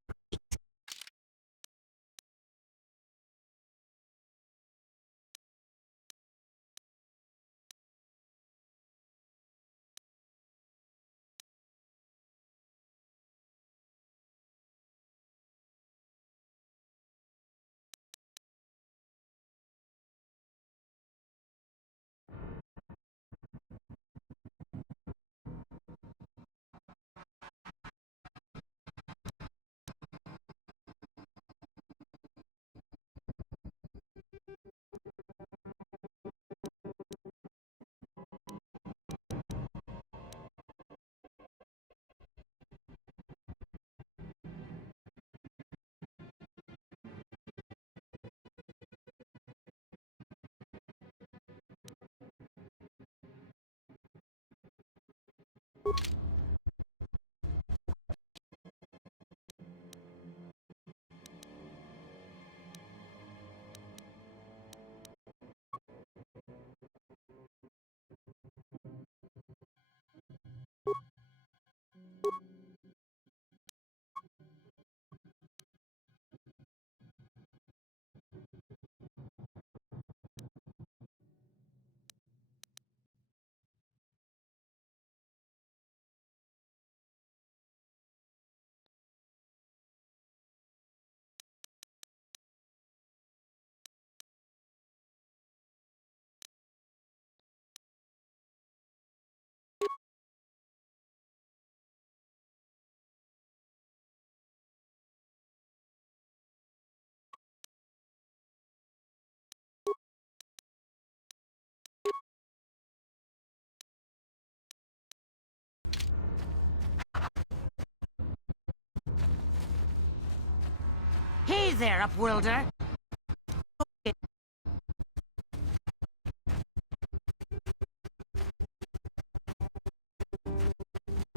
there, Upworlder.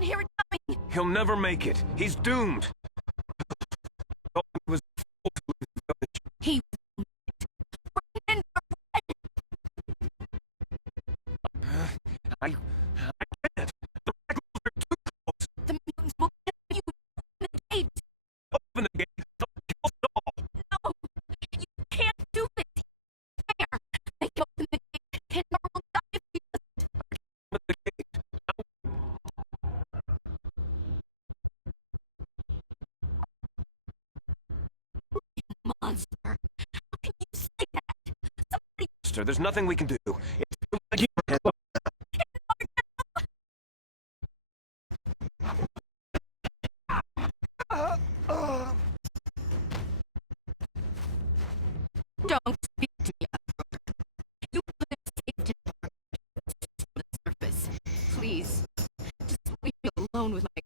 Here it coming! He'll never make it. He's doomed. He was He... I can't. The raccoons are too close. The mutants will kill you. Open the gate. Open the gate. They'll kill us all. No! You can't do it! There! Make him open the gate. Kendra will die if he doesn't. Open the gate. You monster! How can you say that? Somebody... Sir, there's nothing we can do. It's too late. Don't speak to me, Upworlder. You could have saved him on the surface. Please, just leave me alone with my...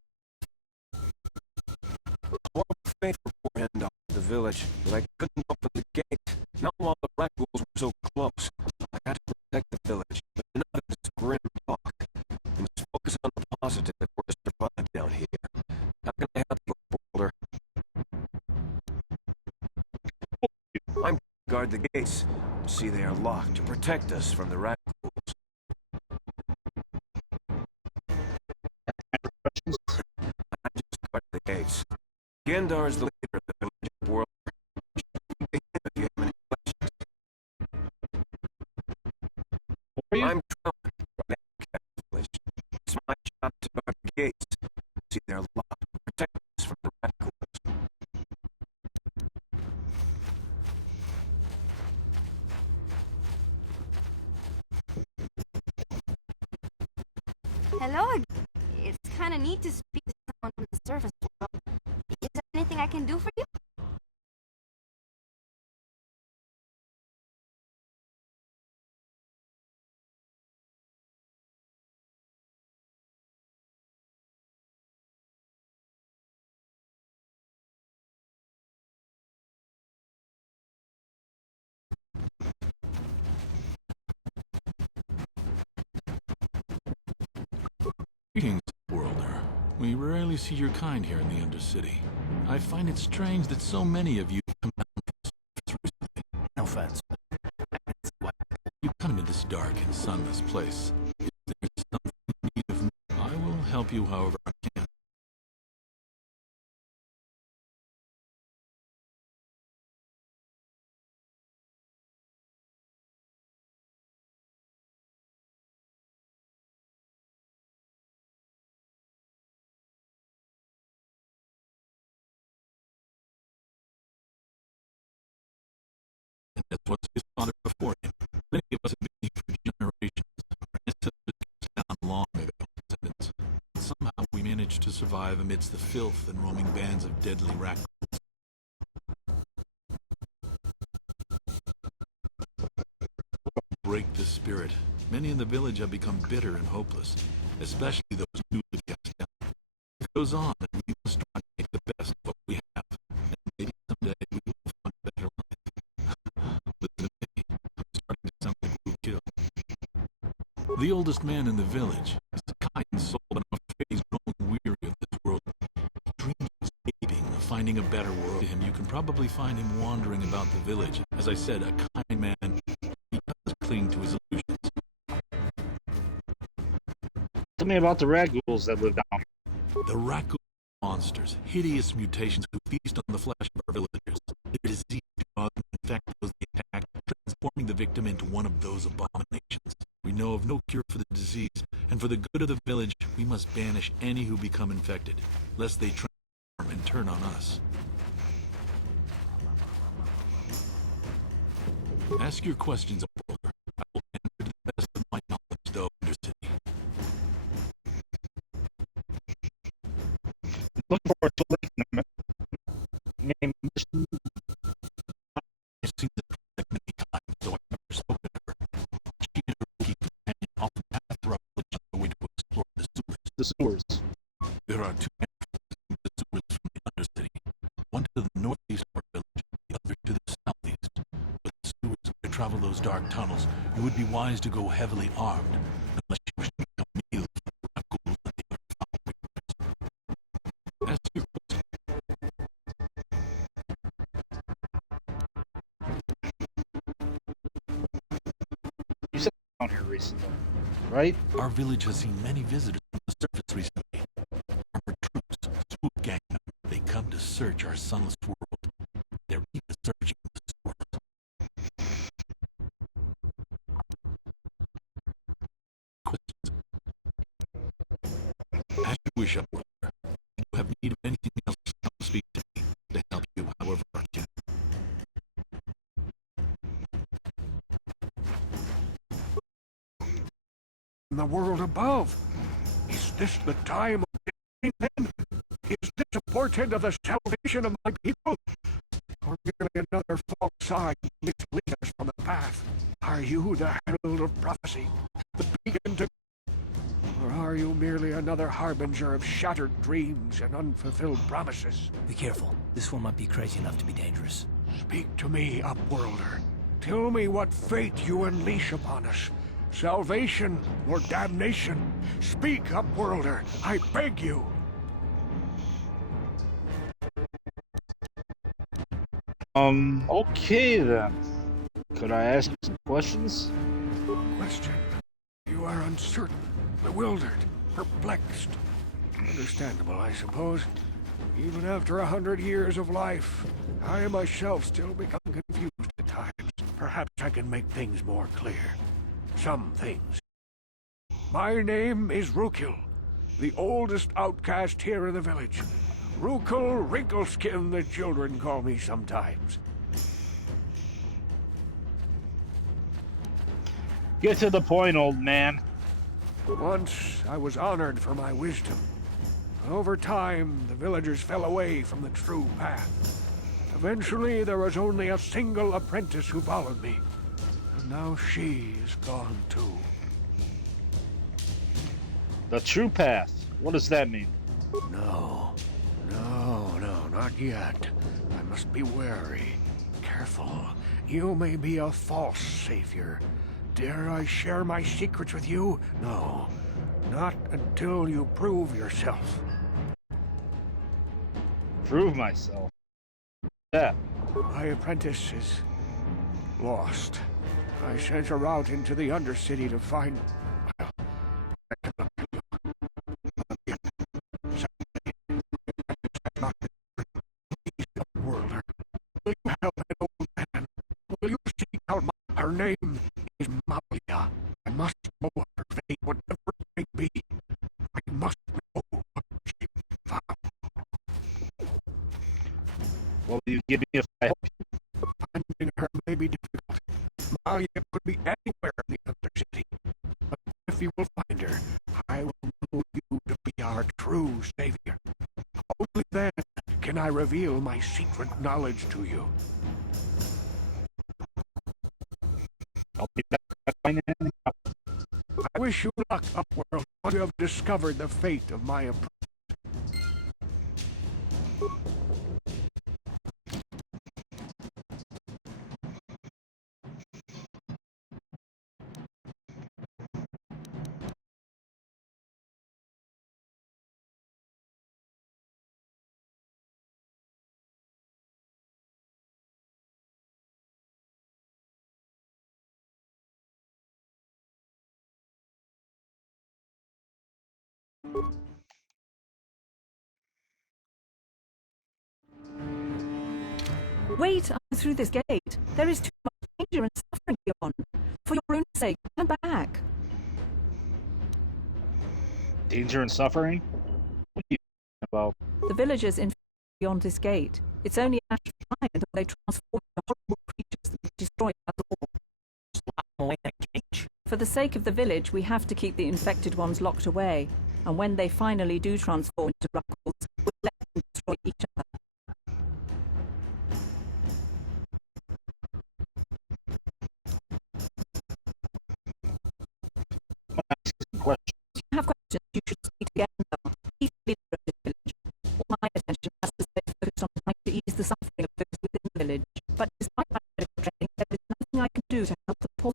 Horrible fate for poor Hendon in the village, but I couldn't open the gate. Not while the raccoons were so close. I had to protect the village, but none of this grim talk. We must focus on the positive if we're to survive down here. How can I help you, Upworlder? I'm guard the gates. See, they are locked to protect us from the raccoons. I just guard the gates. Gendar is the leader of the village of world. If you have any questions. I'm Trump, right at the village. It's my job to guard the gates. See, they're locked to protect us from the raccoons. Hello again. It's kind of neat to speak to someone from the surface world. Is there anything I can do for you? Greetings, Worlder. We rarely see your kind here in the Undercity. I find it strange that so many of you come down from the surface recently. No offense. You come into this dark and sunless place. If there's something you need of me, I will help you however I can. And that's what's his father before him. Many of us have been here for generations. Our ancestors came down long ago. But somehow we managed to survive amidst the filth and roaming bands of deadly raccoons. Break the spirit. Many in the village have become bitter and hopeless, especially those newly cast down. It goes on, and we must try to make the best of what we have, and maybe someday we will find a better life. Listen to me. I'm starting to sound like Blue Kill. The oldest man in the village is a kind soul, but I'm afraid he's grown weary of this world. He dreams of escaping, of finding a better world. To him, you can probably find him wandering about the village. As I said, a kind man. He does cling to his illusions. Tell me about the ragghouls that live down here. The raccoon monsters, hideous mutations who feast on the flesh of our villagers. Their disease draws and infect those they attack, transforming the victim into one of those abominations. We know of no cure for the disease, and for the good of the village, we must banish any who become infected, lest they transform and turn on us. Ask your questions, Upworlder. I will answer to the best of my knowledge, though, Undercity. Looking forward to listening. Name. I've seen this product many times, though I've never spoken to her. She and her rookie companion often pass through our village on the way to explore the sewers. The sewers. There are two entrances to the sewers from the Undercity. One to the northeast of our village, the dark tunnels, you would be wise to go heavily armed, unless you wish to become meal for the ghouls and the other foul weavers. As to your You said down here recently, right? Our village has seen many visitors from the surface recently. Armored troops, swoop gang members, they come to search our sunless world. They're even searching the stores. Questions? As you wish, Upworld. If you have need of anything else, come speak to me to help you however I can. In the world above. Is this the time of day then? Is this a portent of the salvation of my people? Or merely another false sign misleading us from the path? Are you the herald of prophecy, the beacon to... Or are you merely another harbinger of shattered dreams and unfulfilled promises? Be careful. This one might be crazy enough to be dangerous. Speak to me, Upworlder. Tell me what fate you unleash upon us. Salvation or damnation? Speak, Upworlder, I beg you. Okay then. Could I ask you some questions? Question. You are uncertain, bewildered, perplexed. Understandable, I suppose. Even after 100 years of life, I myself still become confused at times. Perhaps I can make things more clear. Some things. My name is Rukil, the oldest outcast here in the village. Rukil Wrinkleskin, the children call me sometimes. Get to the point, old man. Once I was honored for my wisdom. Over time, the villagers fell away from the true path. Eventually, there was only a single apprentice who followed me. And now she is gone too. The true path. What does that mean? No, not yet. I must be wary, careful. You may be a false savior. Dare I share my secrets with you? No, not until you prove yourself. Prove myself? Yeah. My apprentice is lost. I sent her out into the Undercity to find... Well, I cannot tell you. Not yet. Sadly, please, Upworlder. Will you help an old man? Will you seek out her name is Malia. I must know her fate, whatever it may be. I must know what she found. What will you give me if I help you? Finding her may be difficult. Malia could be anywhere in the Undercity. But if you will find her, I will know you to be our true savior. Only then can I reveal my secret knowledge to you. I'll be back if I find anything out. I wish you luck, Upworld, once you have discovered the fate of my apprentice. Wait, I'm through this gate. There is too much danger and suffering beyond. For your own sake, turn back. Danger and suffering? What are you talking about? The villagers in beyond this gate. It's only a matter of time until they transform into horrible creatures that will destroy us all. Lock them away in a cage. For the sake of the village, we have to keep the infected ones locked away. And when they finally do transform into ruckles, we'll let them destroy each other. Questions. If you have questions, you should speak to Javyar. He's the leader of this village. All my attention has to stay focused on trying to ease the suffering of those within the village. But despite my medical training, there is nothing I can do to help the poor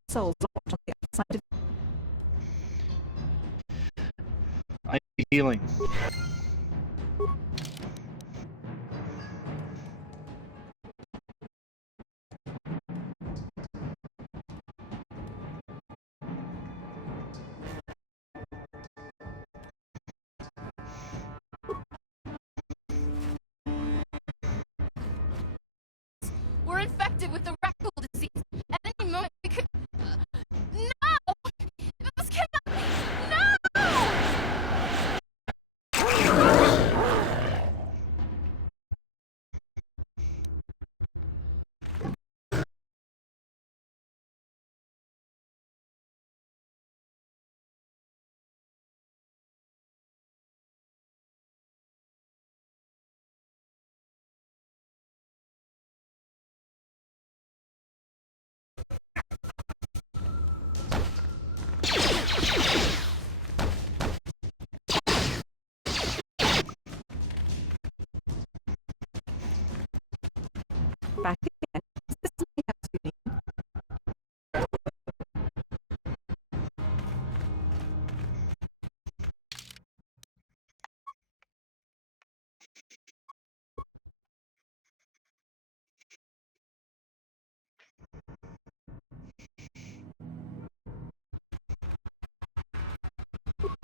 I need healing. We're infected with the raccoon disease. At any moment, we could. No! This cannot be. No! Back again. Is this something else you need?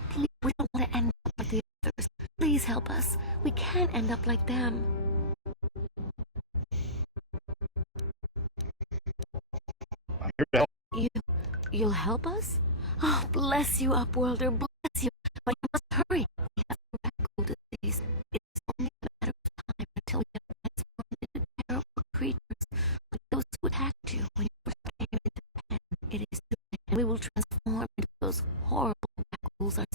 Please, we don't want to end up like the others. Please help us. We can't end up like them. I'm here to help. You'll help us? Oh, bless you, Upworlder, bless you. But you must hurry. We have the raccoon disease. It's only a matter of time until we have transformed into terrible creatures like those who attacked you when you first came into the pen. It is too late, and we will transform into those horrible raccoons ourselves.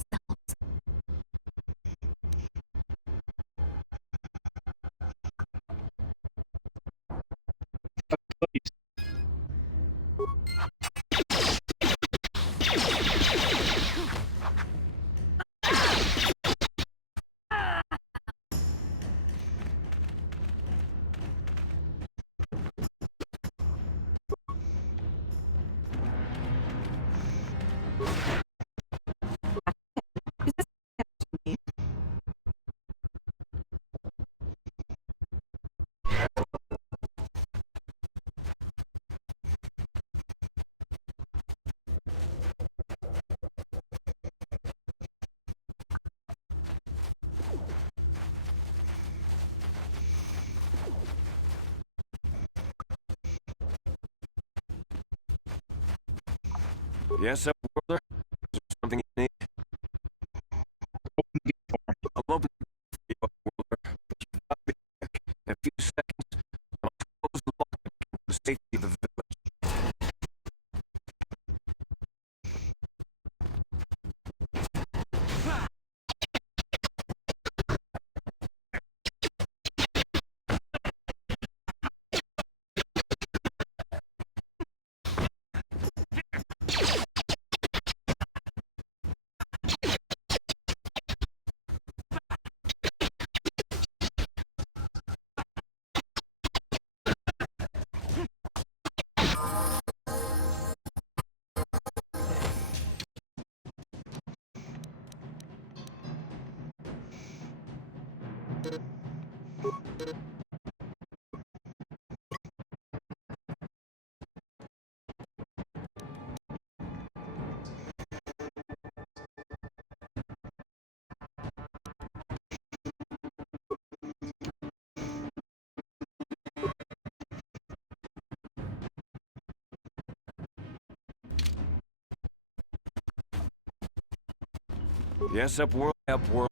Yes, Upworlder? Is there something you need? I'll open the door for you, Upworlder. But you've got to be back. In a few seconds, I'll close the lock for the safety of the village. Yes, Upworld, Upworld.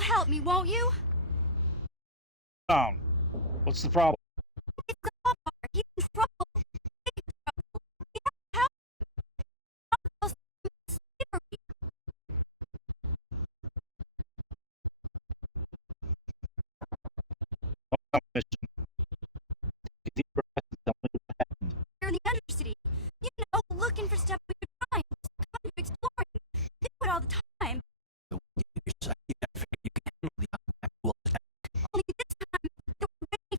Help me, won't you? What's the problem? It's the Hobart. He's in trouble. Big trouble. We have to help him. Not supposed to be slavery. You're in the Undercity. You know, looking for stuff we could find. Kind of exploring. They do it all the time. Only this time, there were many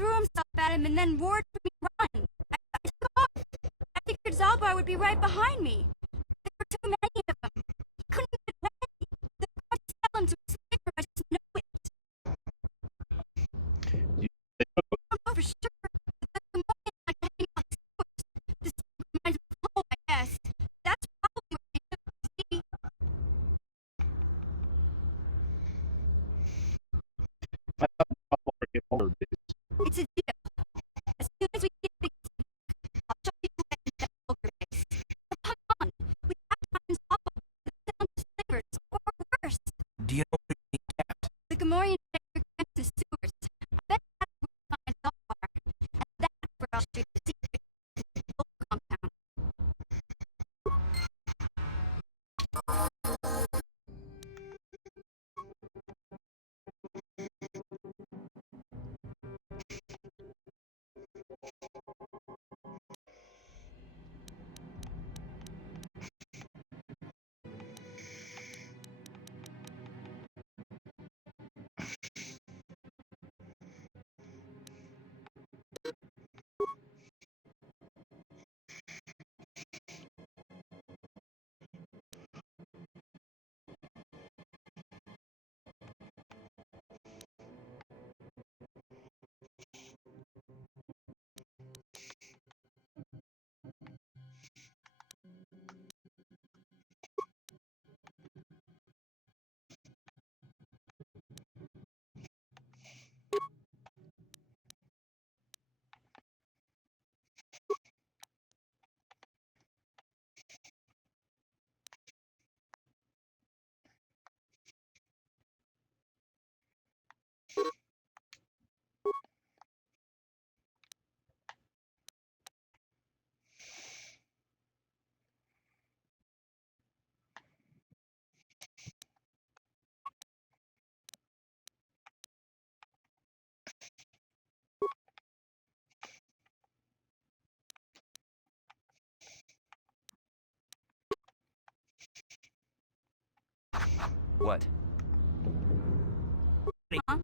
threw himself at him and then roared for me to run. I took off. I figured Zalbar would be right behind me. There were too many of them. He couldn't get away. They were going to sell him to a slaver. I just know it. I don't know for sure. The Gamorreans like to hang out in sewers. This reminds me of home, I guess. That's probably where they took me. It's a deal. As soon as we get the I'll show you where the Vulgar base. Come on, we have to find Zalbar and sell him to slavers, or worse. Do you know where he's kept? The Gamorrean slaver camps in sewers. I bet that's where we find Zalbar, and that's where I'll show you the secret to the Vulgar compound. What? Huh?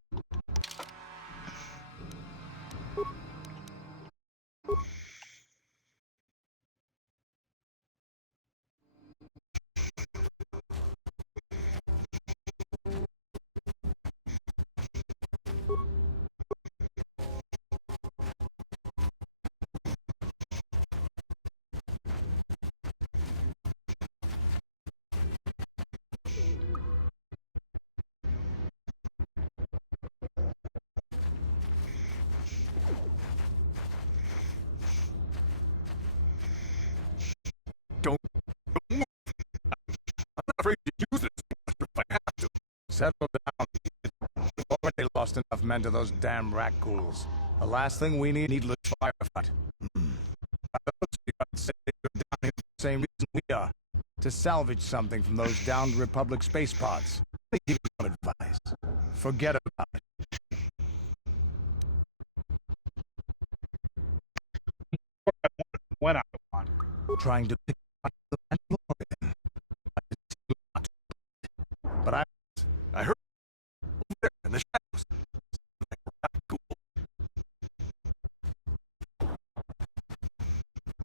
Don't move. I'm not afraid to use this if I have to. Settle down. We've already lost enough men to those damn rat ghouls. The last thing we need, needless firefight. I'd say they're down here for the same reason we are. To salvage something from those downed Republic space pods. Let me give you some advice. Forget about it. When I want. Trying to pick up the Mandalorian. But I heard over there in the shadows. Like a rat ghoul.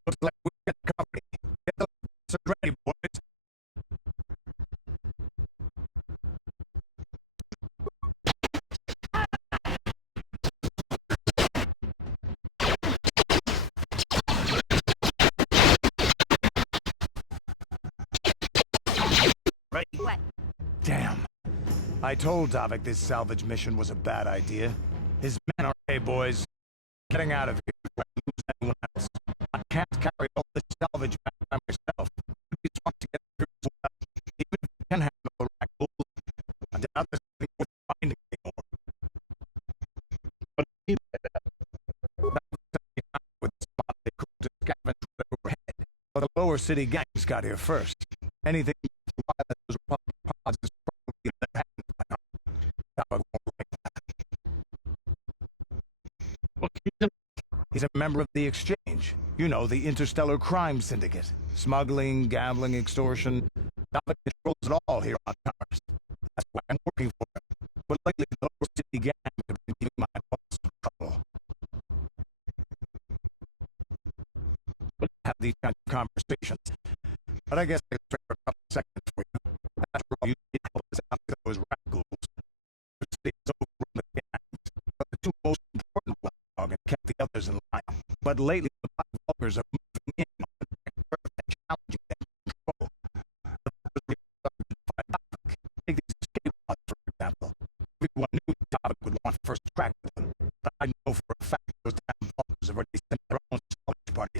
Looks like we get company. Get the lights ready, boys. Right. What? Damn. I told Davik this salvage mission was a bad idea. His men are, hey boys, getting out of here before I lose anyone else. I can't carry all this salvage back by myself. It'd be smart to get through as well. Even if we can handle the rat ghouls, I doubt there's anything worth finding anymore. What do you mean by that? With the spot they could to scavenge overhead. But the lower city gangs got here first. Anything that those Republic pods is probably in their hands by now. Davik won't like that. He's a member of the Exchange. You know, the interstellar crime syndicate. Smuggling, gambling, extortion. Davik controls it all here on Tars. That's why I'm working for him. But lately, the lower city gangs have been giving my boss some trouble. these kinds of conversations. But I guess I could spare a couple seconds for you. After all, you did help us out with those radicals. The city is overrun with gangs, but the two most important ones and kept the others in line. But lately, the Black Vulkars are moving in on the back earth and challenging them to control. The Vulkars are starting to fight back. Take these escape pods, for example. Everyone knew the topic would want first crack at them, but I know for a fact those damn Vulkars have already sent their own salvage party.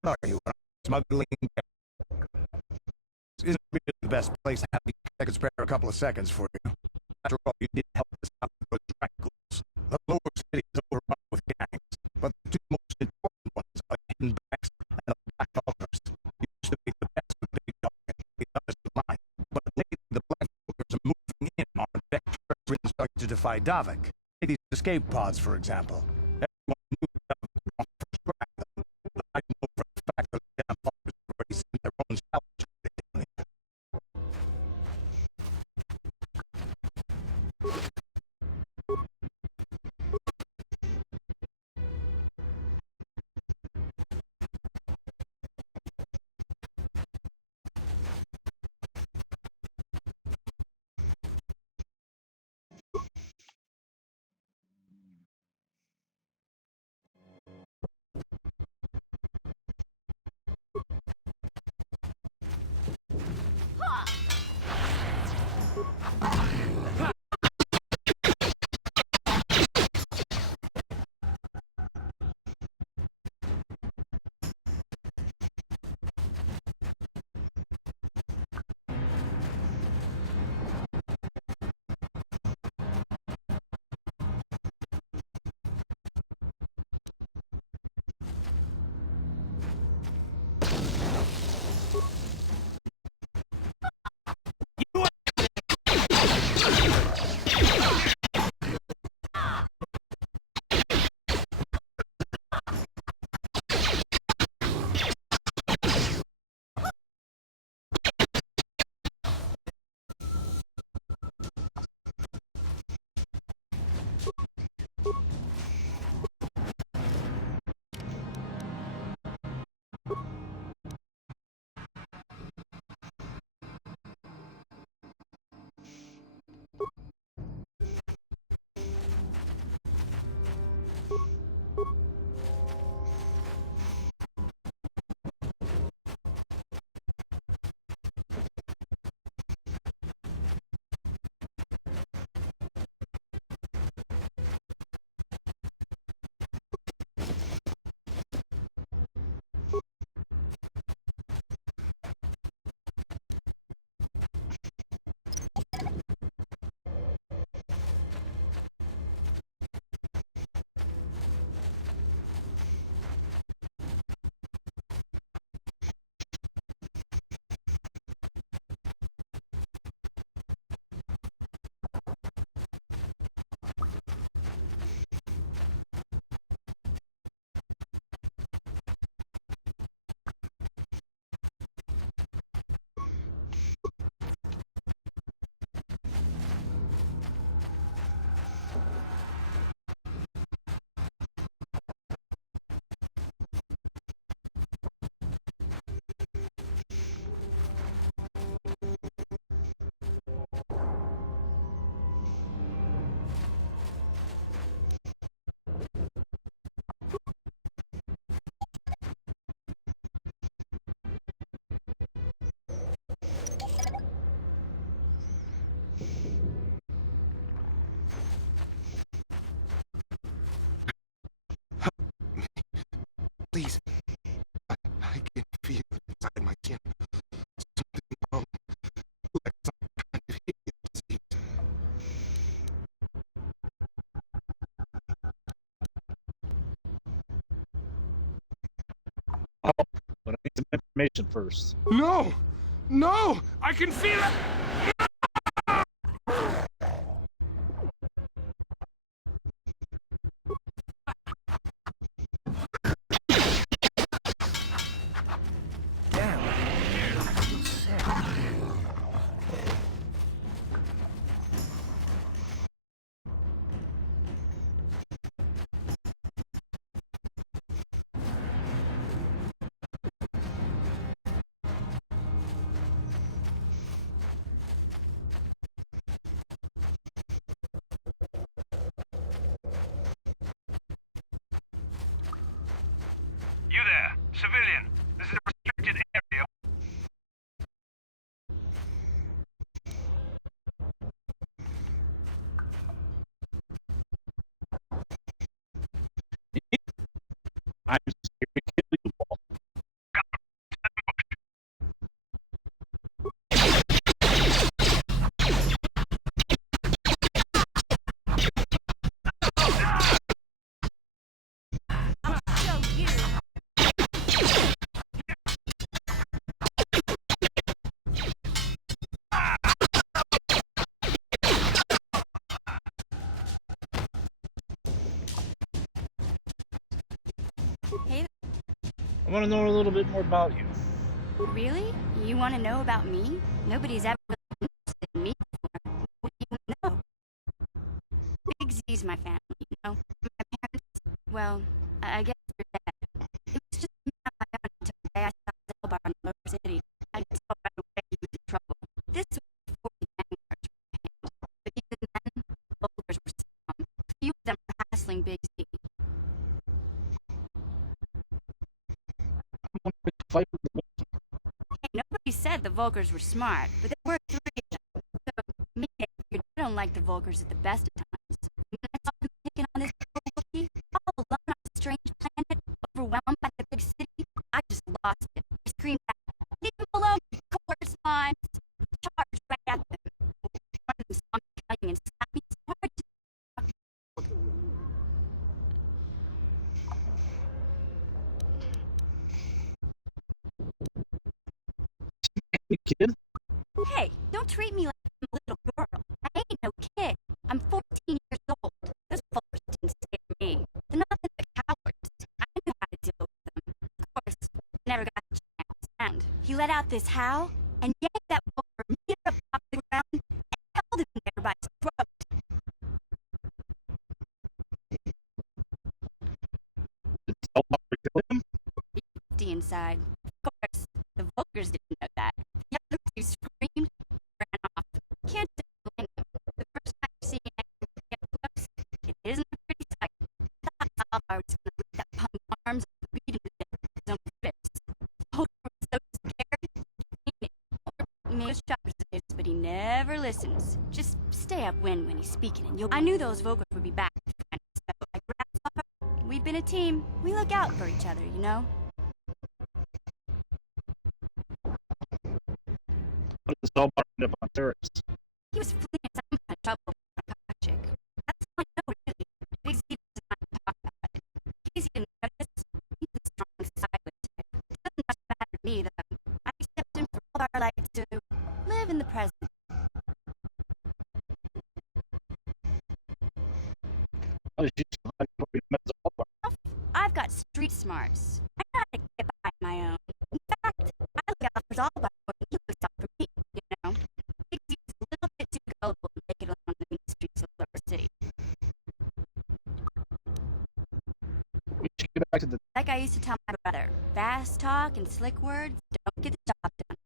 What are you, smuggling? Isn't really the best place to have you. I could spare a couple of seconds for you. After all, you did help us out with those radicals. The lower city is overrun with gangs, but the two most important ones are the hidden backs and the Black Vulkars. You used to be the best with Big Dog and the others in line, but lately the Black Vulkars are moving in on the deck and starting to defy Davik. Take these escape pods, for example. Everyone knew Davik would want to first crack them, but I know for a fact those damn Vulkars have already sent their own salvage party down here. Please. I can feel it inside my skin. Something wrong. Like some kind of hideous disease. Oh, but I need some information first. No! No! I can feel it! Civilian, this is a restricted area. I'm just here to kill you all. Hey, I want to know a little bit more about you. really? You want to know about me? Nobody's ever really interested in me before. What do you want to know? Big Z's my family, you know? My parents, well, I guess they're dead. It was just me on my own until the day I saw Zelbar in Lower City. I could tell right away he was in trouble. This was before the gang march came. But even then, the Vulgars were strong. A few of them were hassling Big Z. Fight with the Hey, nobody said the Vulgars were smart, but there were three of them. So, me, I figured I don't like the Vulgars at the best of times. When I saw them taking on this rookie, all alone on a strange planet, overwhelmed by the big city, I just lost it. I screamed out, "Leave them alone, you cowards, mimes!" Charged right at them. One of them saw me coming and slapped me so hard to kid. Hey, don't treat me like I'm a little girl. I ain't no kid. I'm 14 years old. Those Vulgars didn't scare me. They're nothing but cowards. I knew how to deal with them. Of course, I never got the chance. And he let out this howl and yanked that Vulgar meter up off the ground and held him there by his throat. Empty inside. Of course, the Vulgars didn't know that. The other two screamed and ran off. Can't blame them. The first time you see an animal get close, it isn't a pretty sight. I thought Salvar was going to rip that punk's arms and beat him to death with his own fists. Vulgar was so scared, he made shoppers of his, but he never listens. Just stay upwind when he's speaking, and I knew those Vulgars would be back. So I grabbed Salvar. We've been a team. We look out for each other, you know? What does Zelbar end up on tourists? He was fleeing some kind of trouble from a chick. That's all I know, really. Big Z doesn't like to talk about it. In case you didn't notice, he's a strong silent type. It doesn't much matter to me, though. I accept him for all our lives to live in the present. How did you survive before you met Zelbar? I've got street smarts. I know how to get by on my own. In fact, I look out for Zalbar more than he looks out for me, you know? Big Z is a little bit too gullible to make it along the mean streets of Lower City. We should get back to the... Like I used to tell my brother, fast talk and slick words don't get the job done.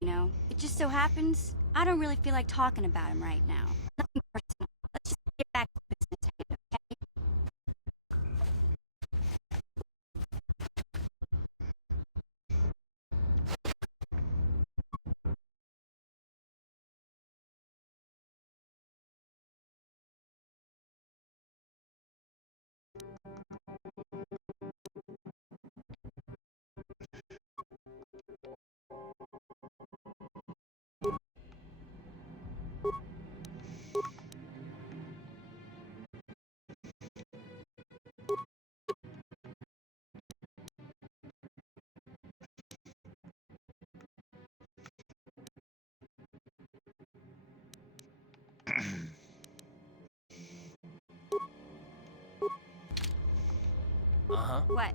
You know, it just so happens I don't really feel like talking about him right now. Nothing personal. Let's just get back to business at hand, Uh-huh. What?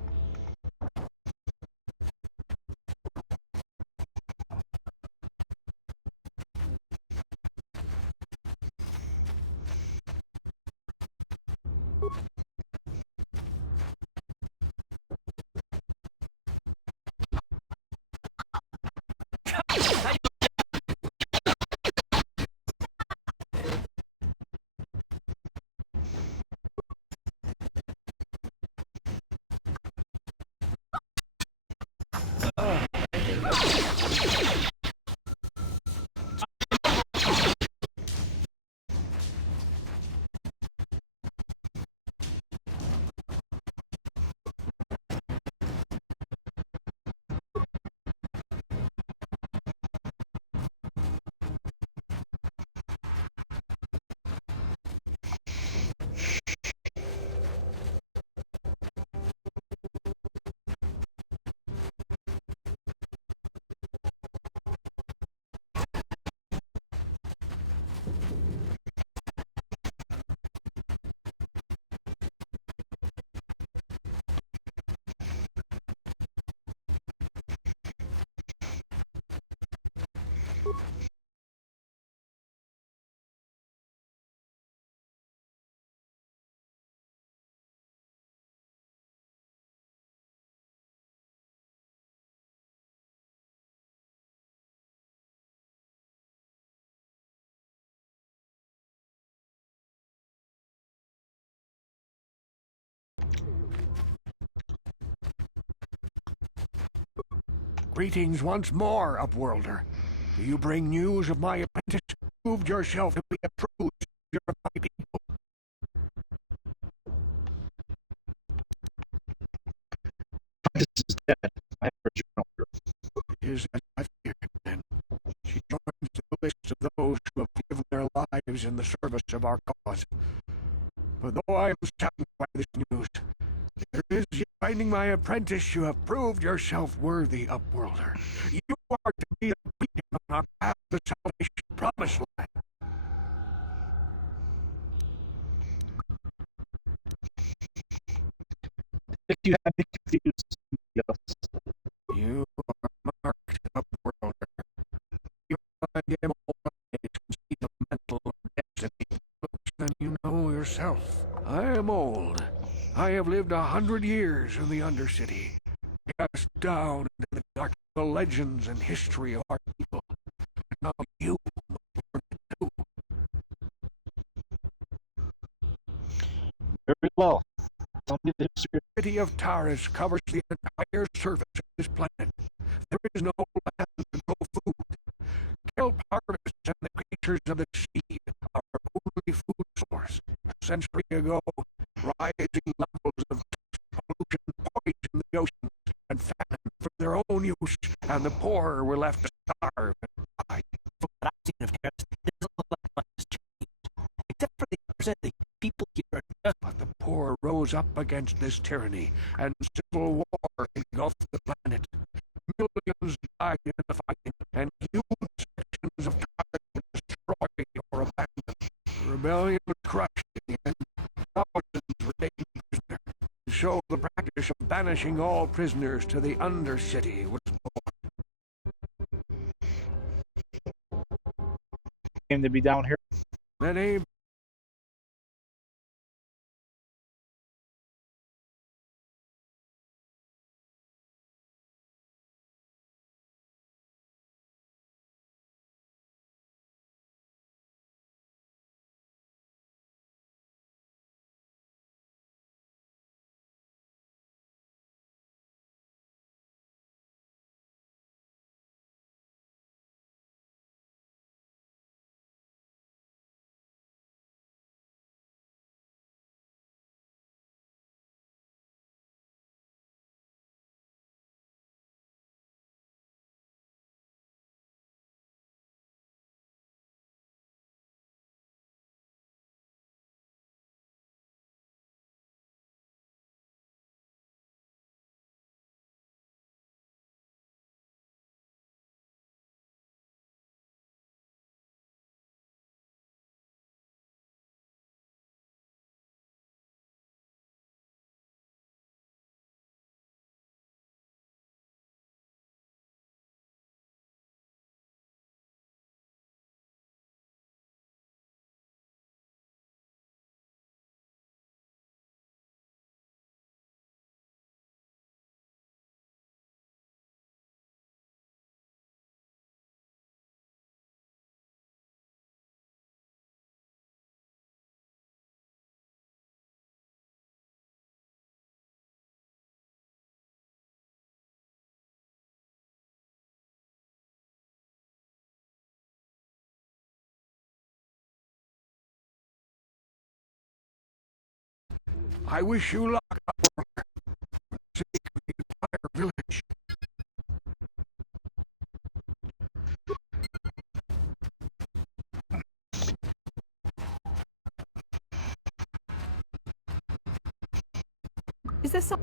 Greetings once more, Upworlder. Do you bring news of my apprentice? Proved yourself to be a true savior of my people. Apprentice is dead. I heard you earlier. It is as I feared then. She joins the list of those who have given their lives in the service of our cause. But though I am saddened by this news, there is yet finding my apprentice. You have proved yourself worthy, Upworlder. You are to be a beacon on our path to salvation, promised land. If you have me confused, You are marked, Upworlder. You find him always to see the mental destiny books than you know yourself. I am old. I have lived 100 years in the Undercity, cast down into the dark the legends and history of our people. And now you must learn it too. Very well. Tell me the history. The city of Taurus covers the entire surface of this planet. There is no land to grow food. Kelp harvests and the creatures of the sea are our only food source. A century ago, rising levels of pollution poisoned the oceans and famine for their own use, and the poor were left to starve and die. From what I've seen of Harris, it doesn't look like much has changed. Except for the percent the people here are just... But the poor rose up against this tyranny, and civil war engulfed the planet. Millions died in the fighting, and huge sections of Taurus were destroyed or abandoned. The rebellion was crushed in the end. Thousands were taken prisoner. So the practice of banishing all prisoners to the Undercity was born. Came to be down here. Many I wish you luck, Upworlder, for the sake of the entire village. Is this so?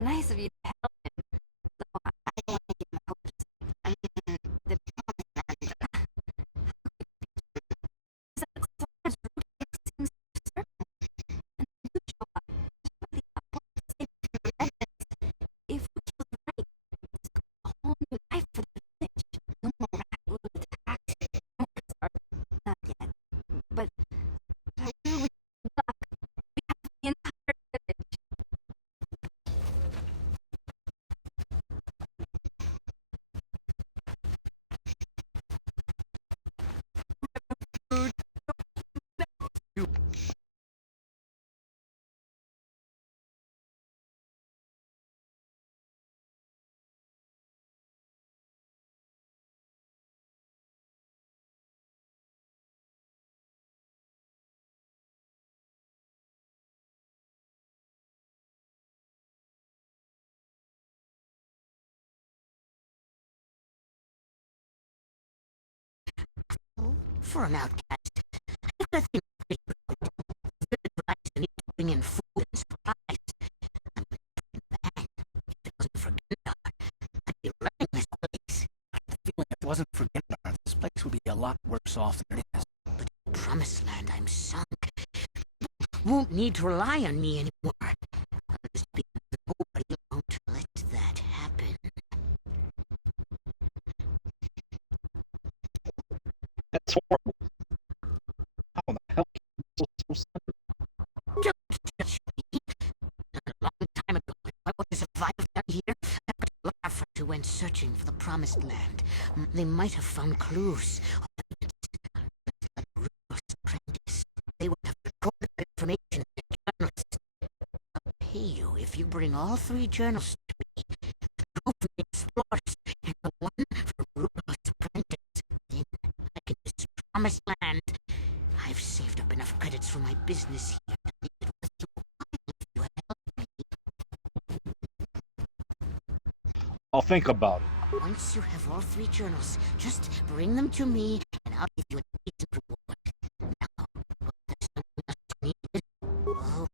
Nice of you to help him. Though I don't want to give him hopes. I mean, the promise land. Is that sometimes root seems certain? And you show up. Somebody up save your evidence. If we kill the right, it's a whole new life for the village. No more rat attacks. No more starving. Not yet. But I really luck. We have the entire village. For an outcast, I've got things pretty good. Good advice to need to bring in food and supplies. I'm going to bring back. If it wasn't for Gendar, I'd be running this place. I have the feeling if it wasn't for Gendar, this place would be a lot worse off than it is. But in the promised land, I'm sunk. Won't need to rely on me anymore. Honest because nobody won't let that happen. That's horrible. How the hell can you be so sudden? Don't judge me. A long time ago, if I want to survive down here, I've got to laugh at who went searching for the promised land. They might have found clues. Like Rudolph's apprentice. They would have recorded that information in their journals. I'll pay you if you bring all 3 journals to me. The two from the explorers, and the one from Rudolph's apprentice. Then I can use the promised land. I've saved up enough credits for my business here to make it worth your while if you help me. I'll think about it. Once you have all 3 journals, just bring them to me, and I'll give you a decent reward. Now, what does someone else need? Oh.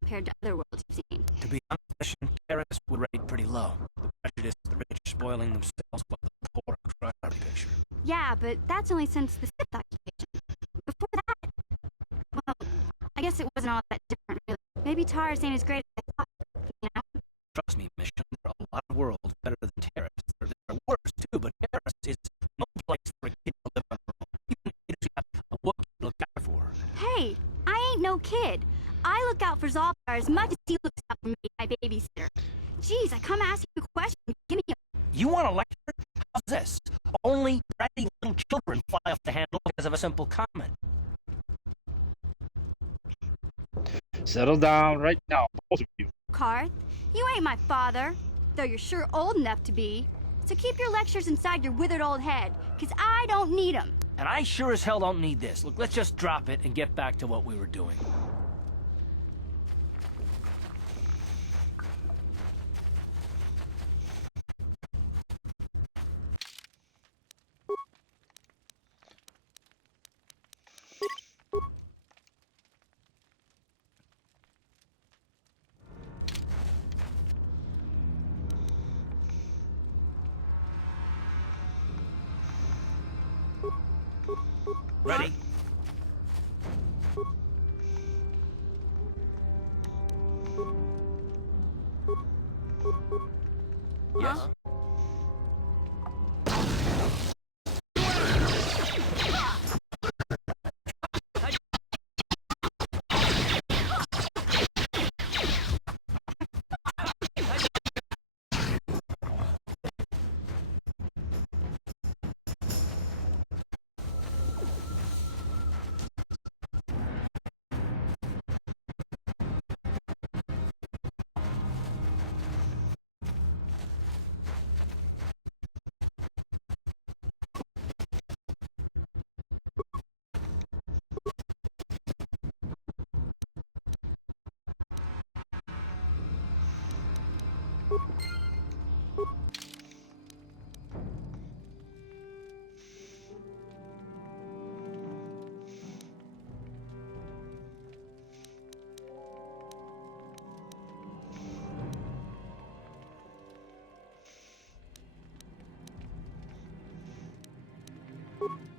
Compared to other worlds you've seen. To be honest, Karis would rate pretty low. The prejudice, the rich spoiling themselves while the poor cry out of picture. Yeah, but that's only since the Sith occupation. Before that, well, I guess it wasn't all that different, really. Maybe Taurus ain't as great as I thought, you know? Trust me, Mission, there are a lot of worlds better than Terrace. There are worse, too, but Terrace is no place for a kid to live on her own. Even if you got a Wookiee to look out for her. Hey, I ain't no kid. I look out for Zalbar as much as he looks out for me, my babysitter. Jeez, I come ask you a question. Give me a... You want a lecture? How's this? Only bratty little children fly off the handle because of a simple comment. Settle down right now, both of you. Karth. You ain't my father, though you're sure old enough to be. So keep your lectures inside your withered old head, 'cause I don't need 'em. And I sure as hell don't need this. Look, let's just drop it and get back to what we were doing. Ready? Yes. you